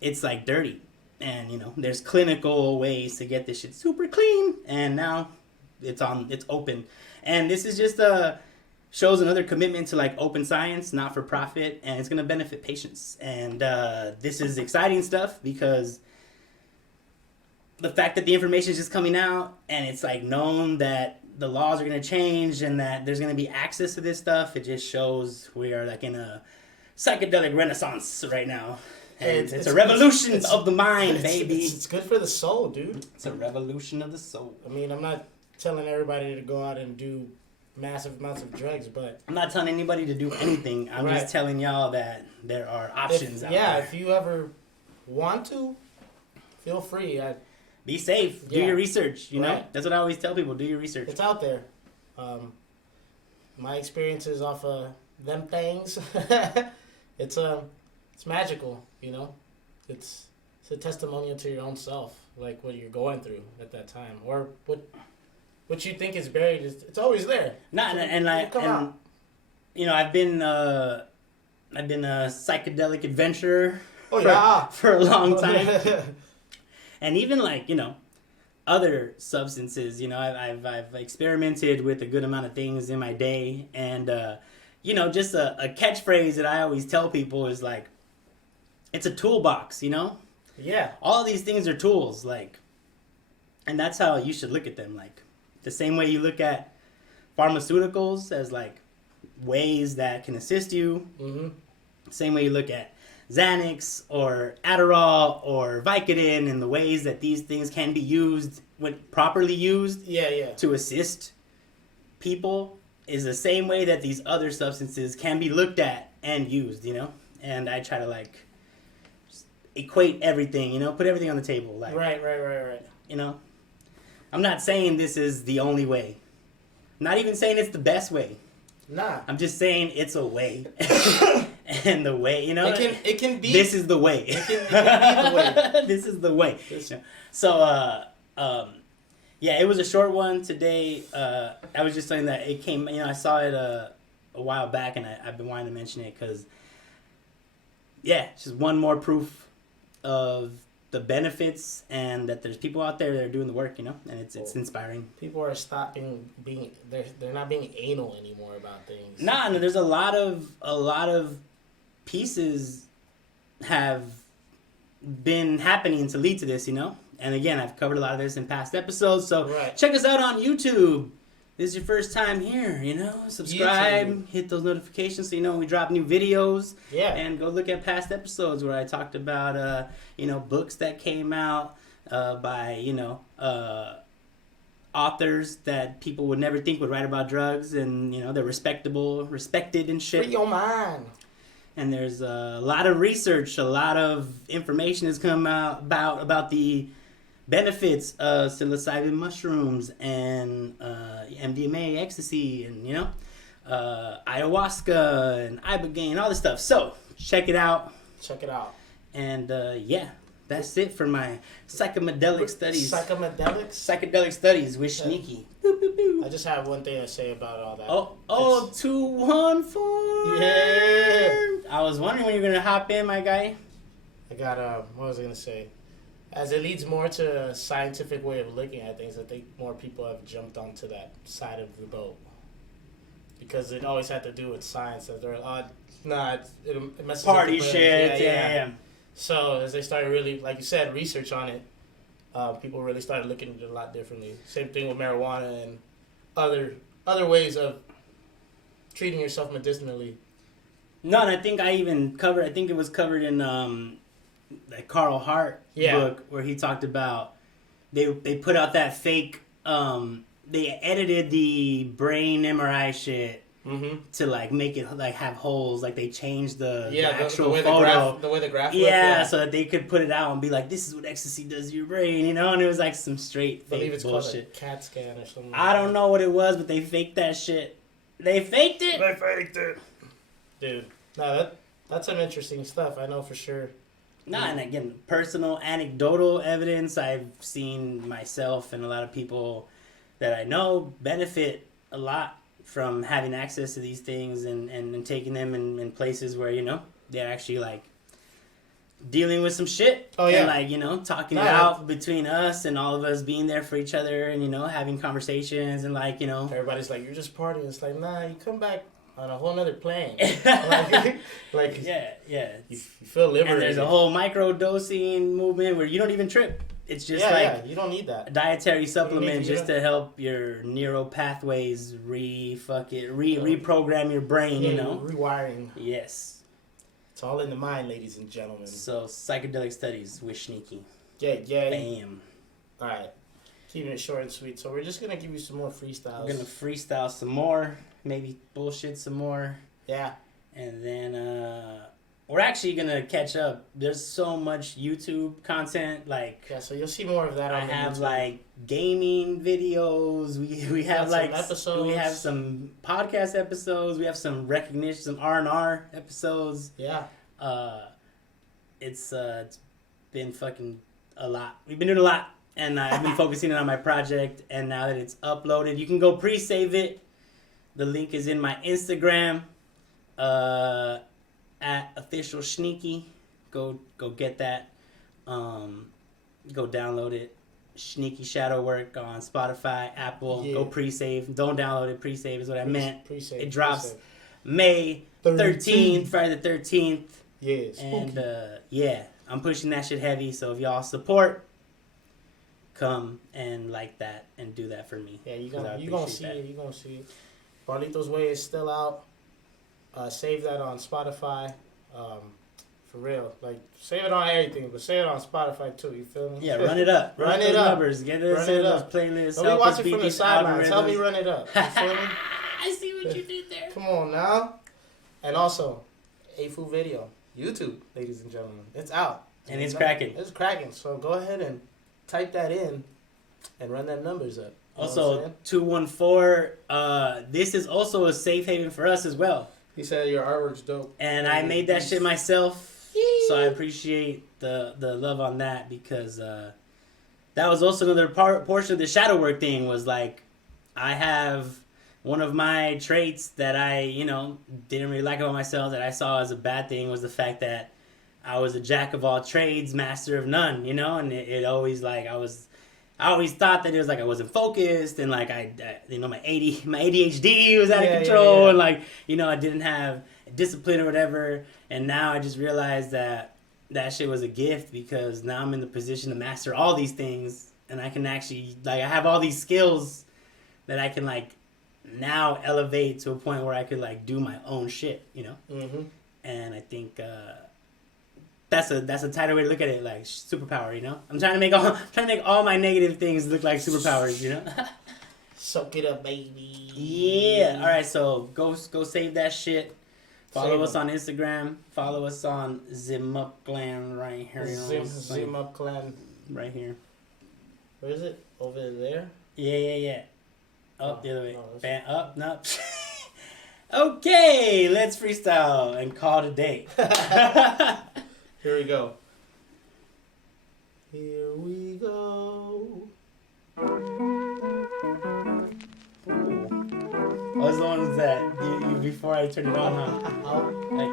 it's like dirty. And, you know, there's clinical ways to get this shit super clean. And now it's open. And this is just shows another commitment to like open science, not for profit, and it's gonna benefit patients. And this is exciting stuff because the fact that the information is just coming out and it's like known that the laws are gonna change and that there's gonna be access to this stuff, it just shows we are like in a psychedelic renaissance right now. And it's a revolution of the mind, baby. It's good for the soul, dude. It's a revolution of the soul. I mean, I'm not telling everybody to go out and do massive amounts of drugs, but I'm not telling anybody to do anything. I'm just telling y'all that there are options out there. Yeah, if you ever want to, feel free. Be safe. Do your research. You know, that's what I always tell people. Do your research. It's out there. My experiences off of them things, it's magical. You know, it's a testimonial to your own self, like what you're going through at that time, or what you think is buried. It's always there. You know, I've been a psychedelic adventurer for a long time. And even like, you know, other substances, you know, I've experimented with a good amount of things in my day. And, you know, just a catchphrase that I always tell people is like, it's a toolbox, you know? Yeah. All of these things are tools, like, and that's how you should look at them. Like, the same way you look at pharmaceuticals as like ways that can assist you. Mm-hmm. Same way you look at Xanax or Adderall or Vicodin and the ways that these things can be used, when properly used, to assist people, is the same way that these other substances can be looked at and used, you know? And I try to like equate everything, you know, put everything on the table. Like, right. You know? I'm not saying this is the only way. I'm not even saying it's the best way. Nah. I'm just saying it's a way. And the way, you know, it can be. This is the way. It can be the way. This is the way. So, yeah, it was a short one today. I was just saying that it came. You know, I saw it a while back, and I've been wanting to mention it because, yeah, it's just one more proof of the benefits and that there's people out there that are doing the work. You know, and it's inspiring. People are stopping being. They're not being anal anymore about things. Nah, no, there's a lot of pieces have been happening to lead to this, you know? And again, I've covered a lot of this in past episodes, so check us out on YouTube. This is your first time here, you know? Subscribe, hit those notifications so you know when we drop new videos. Yeah. And go look at past episodes where I talked about, you know, books that came out by, you know, authors that people would never think would write about drugs, and, you know, they're respected and shit. Free your mind. And there's a lot of research, a lot of information has come out about the benefits of psilocybin mushrooms and MDMA, ecstasy, and, you know, ayahuasca and ibogaine, and all this stuff. So check it out. And yeah, that's it for my psychedelic studies. Psychedelic studies with Shneaky. I just have one thing to say about all that. Oh, 214. Yeah. I was wondering when you were gonna hop in, my guy. I got what was I gonna say? As it leads more to a scientific way of looking at things, I think more people have jumped onto that side of the boat because it always had to do with science. That they're it messes party up the shit. Yeah. So as they started really, like you said, research on it, people really started looking at it a lot differently. Same thing with marijuana and other ways of treating yourself medicinally. No, and I think I think it was covered in that Carl Hart book where he talked about they put out that fake they edited the brain MRI shit to like make it like have holes, like they changed the actual photo, the way the graph looked, so that they could put it out and be like, this is what ecstasy does to your brain, you know. And it was like some straight fake believe it's bullshit. Called a CAT scan or something. I don't know what it was, but they faked that shit. They faked it, dude. No, that's some interesting stuff. I know for sure. Nah, and again, personal anecdotal evidence. I've seen myself and a lot of people that I know benefit a lot from having access to these things and taking them in places where, you know, they're actually like dealing with some shit. Oh, yeah. And like, you know, talking it out between us and all of us being there for each other and, you know, having conversations and like, you know. Everybody's like, you're just partying. It's like, nah, you come back on a whole nother plane. like yeah. You feel liberated. And there's a whole micro-dosing movement where you don't even trip. It's just you don't need that. A dietary supplement just to help your neural pathways reprogram your brain, you know? Rewiring. Yes. It's all in the mind, ladies and gentlemen. So, psychedelic studies with Shneaky. Yeah. Bam. All right. Keeping it short and sweet. So, we're just going to give you some more freestyles. We're going to freestyle some more. Maybe bullshit some more. Yeah. And then, we're actually going to catch up. There's so much YouTube content. Like, yeah, so you'll see more of that on I have, YouTube. like, gaming videos. We have, like, episodes. We have some podcast episodes. We have some recognition, some R&R episodes. Yeah. It's been fucking a lot. We've been doing a lot. And I've been focusing on my project. And now that it's uploaded, you can go pre-save it. The link is in my Instagram. At official Shneaky, go get that. Go download it. Shneaky Shadwork on Spotify, Apple. Yeah. Go pre-save. Don't download it. Pre-save is what I meant. Pre-save. It drops May 13th, Friday the 13th. Yeah. And yeah, I'm pushing that shit heavy. So if y'all support, come and like that and do that for me. Yeah, you gonna see it. You gonna see it. Barlito's Way is still out. Save that on Spotify. For real. Like, save it on everything, but save it on Spotify too. You feel me? Yeah, run it up. Run it up. Numbers. Get us in those playlists. Don't be watching from the sidelines. Help me run it up. You feel me? I see what you did there. Come on now. And also, A-Fu video. YouTube, ladies and gentlemen. It's out. And it's cracking. It's cracking. So go ahead and type that in and run them numbers up. You Also, 214, this is also a safe haven for us as well. He said your artwork's dope. And I made that shit myself. So I appreciate the love on that because that was also another portion of the shadow work thing was like, I have one of my traits that I, you know, didn't really like about myself that I saw as a bad thing was the fact that I was a jack of all trades, master of none, you know, and it always like I always thought that it was like I wasn't focused and like I you know, my ADHD was out of control and like, you know, I didn't have discipline or whatever. And now I just realized that shit was a gift because now I'm in the position to master all these things and I can actually, like, I have all these skills that I can like now elevate to a point where I could like do my own shit, you know? Mm-hmm. And I think that's a tighter way to look at it, like superpower, you know. I'm trying to make all my negative things look like superpowers, you know. Soak it up, baby. Yeah. All right. So go save that shit. Follow us on Instagram. Follow us on MMUp Clan right here. MMUp Clan right here. Where is it? Over there. Yeah. Up the other way. Up. No. Okay. Let's freestyle and call it a day. Here we go. Here we go. What was the ones that you before I turned it on, huh? Like,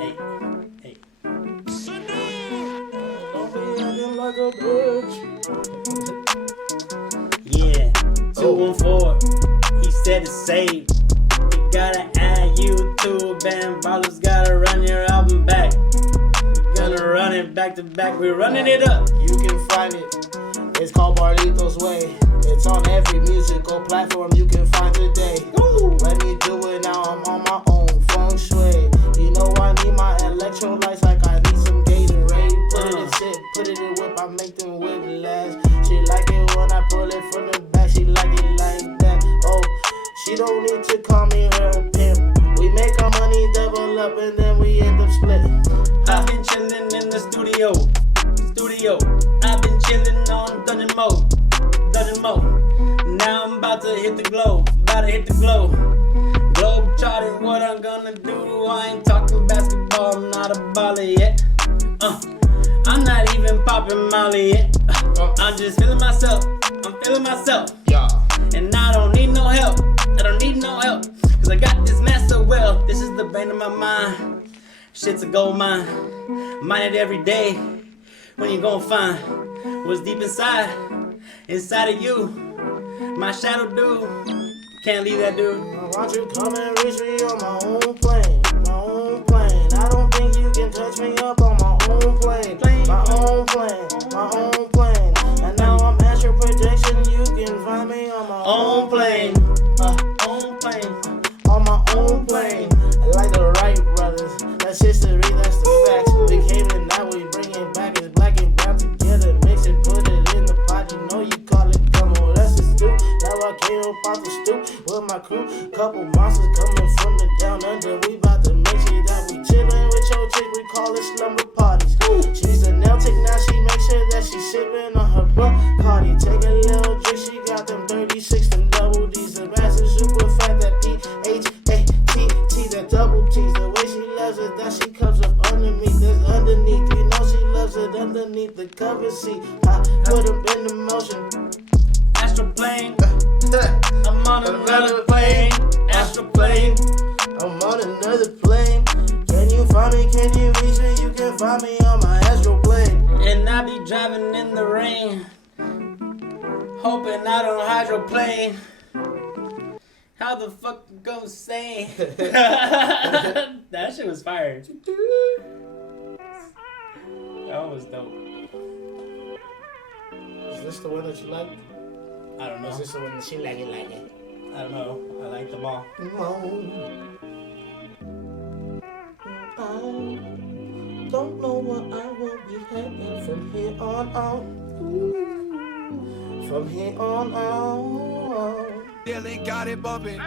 hey. Don't be acting like a bitch. Yeah, 214. He said it's safe. You gotta add YouTube and Barlos gotta run your album back. Gonna run it back to back. We're running it up. You can find it. It's called Barlito's Way. It's on every musical platform you can find today. Woo. Let me do it now. I'm on my own feng shui. You know I need my electrolytes like I need some Gatorade. Put it in sip, put it in whip. I make them whip last. She like it when I pull it from the back. She like it like that. Oh, she don't need to call me her pimp. We make our money double up and then we end up splitting. I've been chillin' in the studio. I've been chillin' on dungeon mode. Now I'm about to hit the globe. Globe charting, what I'm gonna do. I ain't talking basketball, I'm not a baller yet. I'm not even popping Molly yet. I'm just feeling myself. Yeah. And I don't need no help. Cause I got this master wealth. This is the brain of my mind. Shit's a gold mine. Mine it every day. When you gonna find what's deep inside of you? My shadow do. Can't leave that dude. Why don't you come and reach me on my own plane? My own plane. I don't think you can touch me up on my own plane. My own plane. My own plane. And now I'm at your projection. You can find me on my Own plane. Own plane. On my own plane. Like the Wright brothers. That's history, that's the facts. We came and now we bring it back. It's black and brown together. Mix it, put it in the pot. You know you call it gumbo. That's the stew. Now I came up off the stoop with my crew. Couple monsters coming from the down under. We bout to make sure that we chillin' with your chick. We call it slumber parties. She's a nail tick now. She make sure that she sippin' on her Bacardi. Take a little drink. She got them 36 and double D's. The massive super fat that PHATT. That double T's. The way she loves it, that she comes up underneath. That's underneath. You know she loves it underneath the cover seat. I put them in the motion. Astral plane. I'm on another plane. Astral plane. I'm on another plane. Can you find me? Can you reach me? You can find me on my astral plane. And I be driving in the rain, hoping I don't hydroplane. How the fuck you gonna say? That shit was fire. That was dope. Is this the one that you like? I don't Or is know. this the one that she like it? I don't know. I like them all. I don't know what I will be having from here on out. From here on out. Nearly got it bumping.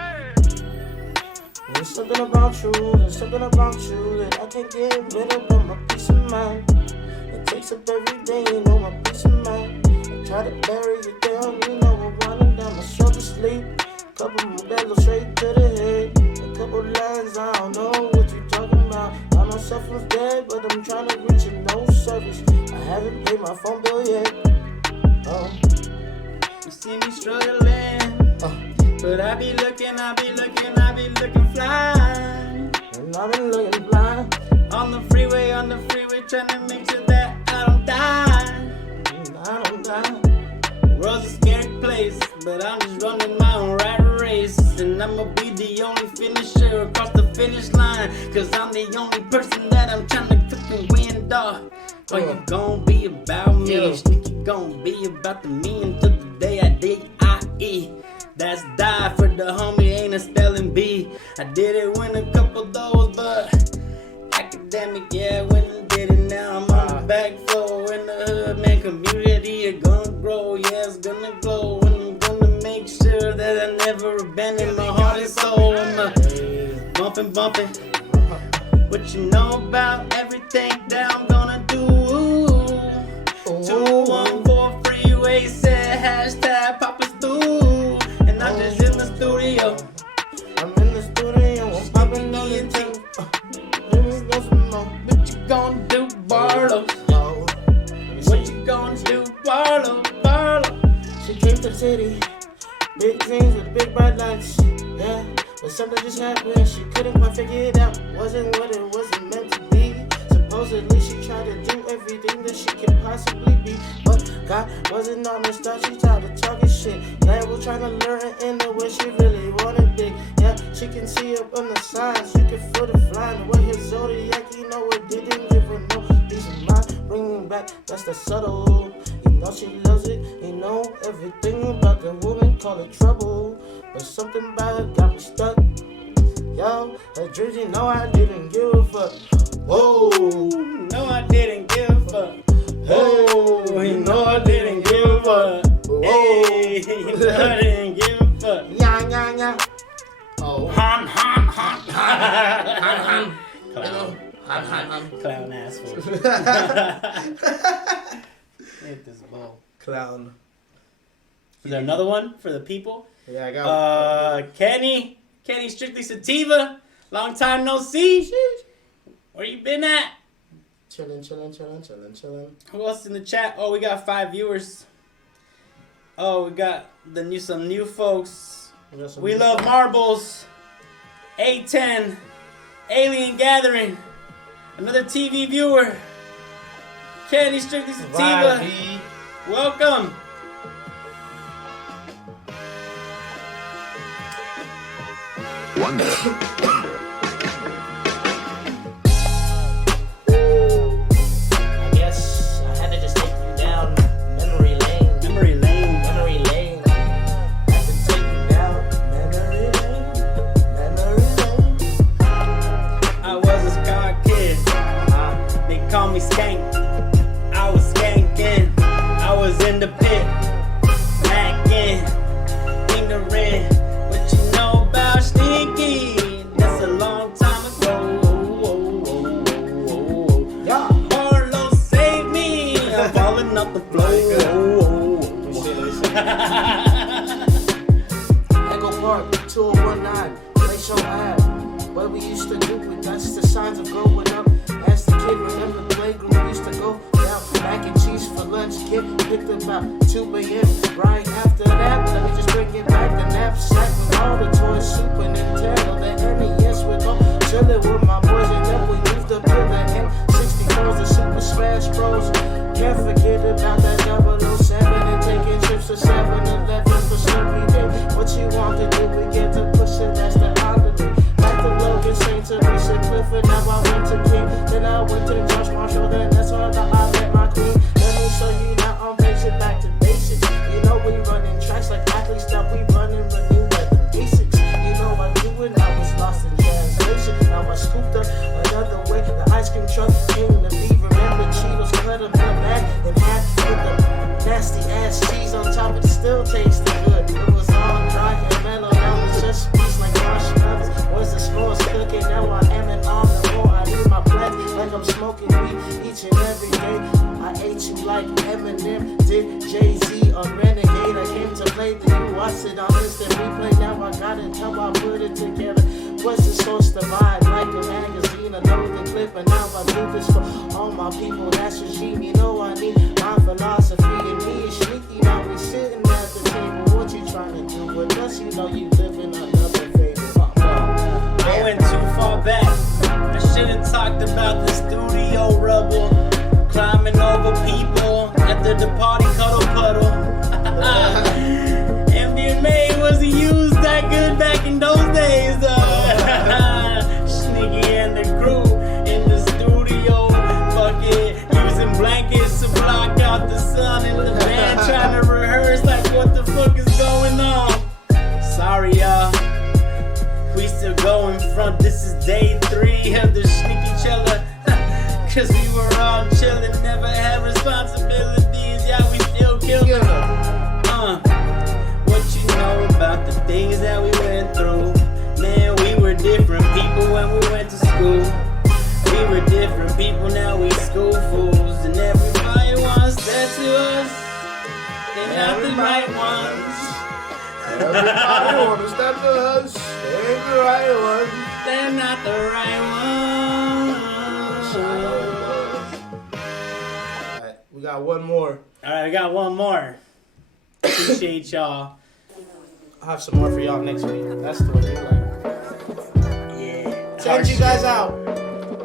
There's something about you that I can't get rid of, but my peace of mind. It takes up every day, you know, my peace of mind. I try to bury you down, you know, I'm running down my shoulder sleep. Couple more bells straight to the head. A couple lines, I don't know what you talking about. I myself was dead, but I'm trying to reach a no service. I haven't paid my phone bill yet. You see me struggling, but I be looking fly. And I've been looking blind. On the freeway, trying to make sure that I don't die. I don't die. The world's a scary place, but I'm just running my own rat race. And I'ma be the only finisher across the finish line. Cause I'm the only person that I'm trying to fucking win, dog. Or you gon' be about me, Shneaky gon' be about the me until the day I D-I-E. That's die for the homie, ain't a spelling bee. I did it win a couple those, but academic, yeah, went and did it. Now I'm on the back floor in the hood, man. Community is gonna grow, yeah, it's gonna glow. And I'm gonna make sure that I never abandon my heart and soul. I'm bumping. What you know about everything that I'm gonna do? 214 freeway said hashtag Papa's through. And I'm just in the studio. I'm in the studio, I'm popping on the tape. What you gonna do, Barlos? What you gonna do, Barlos? She came to the city, big dreams with big bright lights. Yeah, but something just happened. She couldn't quite figure it out. Wasn't what it wasn't meant to be. Supposedly she tried to do everything that she could possibly be, but God wasn't honest. Thought she tried to talk his shit. God was trying to learn in the way she really wanted it. Yeah, she can see up on the signs. You can feel the flying away his zodiac. You know it didn't give her no peace of mind. Bringing back, that's the subtle. You know she loves it. You know everything about the woman. Call it trouble, but something about it got me stuck. Yo, her dreams, you know I didn't give a fuck. Whoa, no, I didn't give a fuck. Oh, you know I didn't give a fuck. Hey, you know I didn't give a fuck. Yeah. Oh. Han. Han. Clown asshole. Hit this ball. Clown. Is there another one for the people? Yeah, I got Kenny Strictly Sativa. Long time no see. Where you been at? Chillin'. Who else in the chat? Oh, we got 5 viewers. Oh, we got some new folks. We love marbles. A10. Alien Gathering. Another TV viewer. Candy Strictly Sativa. Vibe. Welcome. I guess I had to just take you down memory lane. Memory lane. Memory lane. Had to take you down memory lane. Memory lane. I was a scar kid. They call me Skank. I was skanking. I was in the pit. Lacking. Ignorant. What you know about Shneaky? That's a long time ago. Yeah. Barlos saved me. I'm falling off the floor. Echo Park, 2019, Place Show Ave. Where we used to do it, that's the signs of growing up. As the kid, remember the playground we used to go down. Mac and cheese for lunch, kid picked about 2 a.m. Right after that, let me just bring it back. The knapsack with all the toys, Super Nintendo, the NES with all. Chillin' with my boys, and then we moved up to the N64s, the Super Smash Bros. Can't forget about that 007 and taking trips to 7-Eleven for Slurpee Day. What you want to do, we get to push it, that's the holiday. Back to Logan, St. Teresa, Clifford, now I went to King. Then I went to Josh Marshall, then that's all that I met my queen. Let me show you now I'm basic, back to basics. You know we running tracks like athletes, now we running renew like the basics. You know I do it, I was lost in translation. Now I scooped up another way, the ice cream truck came to be. Remember Cheetos, cut them in the back and had with the nasty ass cheese on top, it still tasted good. It was all dry and mellow, now it's just piece like marshmallows. Was the s'mores cooking, now I am in all the more. I need my breath like I'm smoking weed each and every day. I ate you like Eminem did Jay-Z on Renegade. I came to play, then you watched it on instant replay. Now I got it, how I put it together. Was it supposed to vibe like a magazine? I know the clip, and now I do this for all my people. That's regime, you know I need my philosophy. And me and Shneaky, now we sitting at the table. What you trying to do with us? You know you live in another favorite. I went too far back. I should have talked about the studio rubble. Climbing over people after the party cuddle puddle. MDMA wasn't used that good back in those days. Shneaky and the crew in the studio bucket, using blankets to block out the sun. And the band trying to rehearse like what the fuck is going on. Sorry y'all, we still going front. This is day 3 of the Shneaky Chiller. Cause we were all chillin', never had responsibilities. Yeah, we still killin'. What you know about the things that we went through? Man, we were different people when we went to school. We were different people, now we school fools. And everybody wants that to us. They're not the right ones. Everybody wants that to us. They ain't the right ones. They're not the right ones. Alright, we got one more. Alright, I got one more. Appreciate y'all. I'll have some more for y'all next week. That's the way like. Yeah. Send you guys out.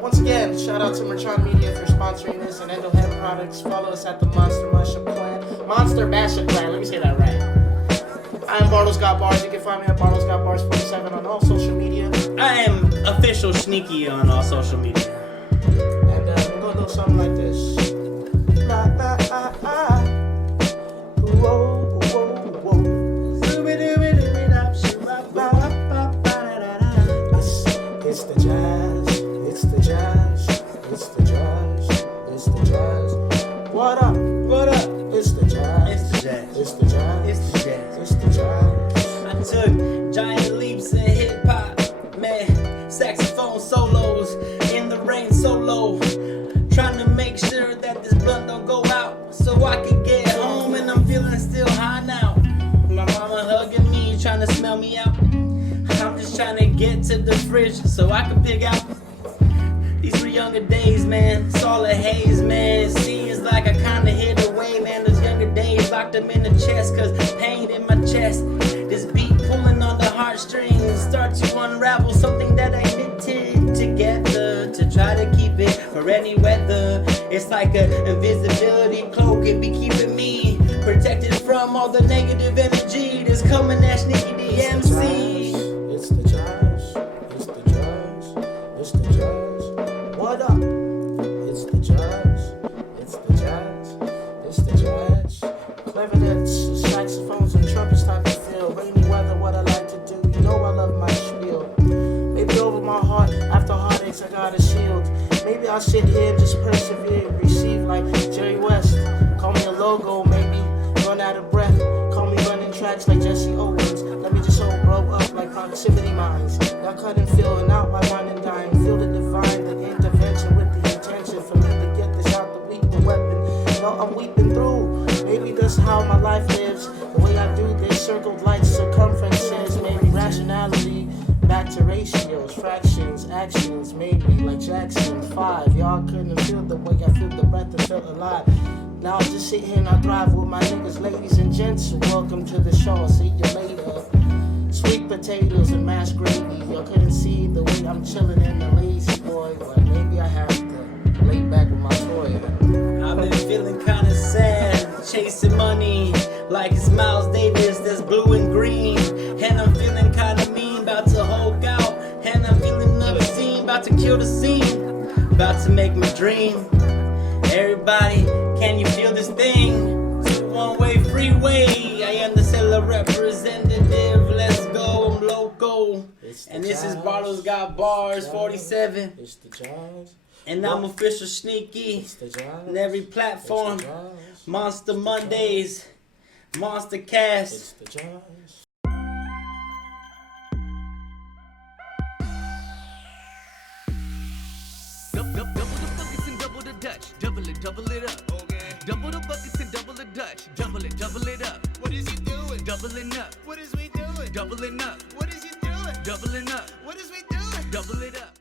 Once again, shout out to Merchant Media for sponsoring this and Endo Hemp Products. Follow us at the Monster Basha Clan. Let me say that right. I am BarlosGotBars. You can find me at BarlosGotBars47 on all social media. I am official Shneaky on all social media. And we're gonna do something like this. La la la la. Whoa, whoa, whoa. It's the jazz. It's the jazz. It's the jazz. It's the jazz. What up? What up? It's the jazz. It's the jazz. It's the jazz. It's the jazz. It's the jazz. I took giant leaps in hip hop, man. Saxophone solos in the rain solo. Trying to make sure that this blunt don't go out, so I can get home and I'm feeling still high now. My mama hugging me, trying to smell me out. I'm just trying to get to the fridge so I can pick out. These were younger days, man. It's all a haze, man. It seems like I kinda hid away, man. Those younger days locked them in the chest, cause pain in my chest. This beat pulling on the heartstrings start to unravel something that I knitted together to try to keep it weather. It's like a invisibility cloak, it be keeping me protected from all the negative energy that's coming at Shneaky the MC. It's the judge. It's the judge. It's the judge. What up? It's the judge. It's the judge. It's the judge. Clarinets, saxophones, and trumpets type of feel. Rainy weather, what I like to do. You know I love my spiel. Maybe over my heart, after heartaches, I got a shield. Maybe I'll sit here and just persevere, receive like Jerry West. Call me a logo, maybe run out of breath. Call me running tracks like Jesse Owens. Let me just all blow up like proximity mines. Y'all couldn't feel it out while running dying. Feel the divine, the intervention with the intention for me to get this out the weak, the weapon. No, I'm weeping through. Maybe that's how my life lives. The way I do this, circled like circumferences. Maybe rationality, back to ratios, fractions, actions. Maybe like Jackson 5. Y'all couldn't feel the way I feel the breath and felt alive. Now I just sit here and I drive with my niggas, ladies and gents. Welcome to the show. I'll see you later. Sweet potatoes and mashed gravy. Y'all couldn't see the way I'm chilling in the lazy boy. But maybe I have to lay back with my toy. I've been feeling kinda sad, chasing money like it's Miles Davis that's blue and green. And I'm feeling kinda mean, about to Hulk out. And I'm feeling obscene, about to kill the scene, about to make me dream. Everybody, can you feel this thing? It's a one-way freeway. I am the seller representative. Let's go, I'm local. And this is BarlosGotBars 47. It's the jazz. And I'm official Shneaky. It's the jazz. On every platform. It's the jazz. Monster Mondays. Monster Cast. It's the jazz. Double the buckets and double the Dutch. Double it up. Okay. Double the buckets and double the Dutch. Double it up. What is he doing? Doubling up. What is we doing? Doubling up. What is he doing? Doubling up. What is we doing? Double it up.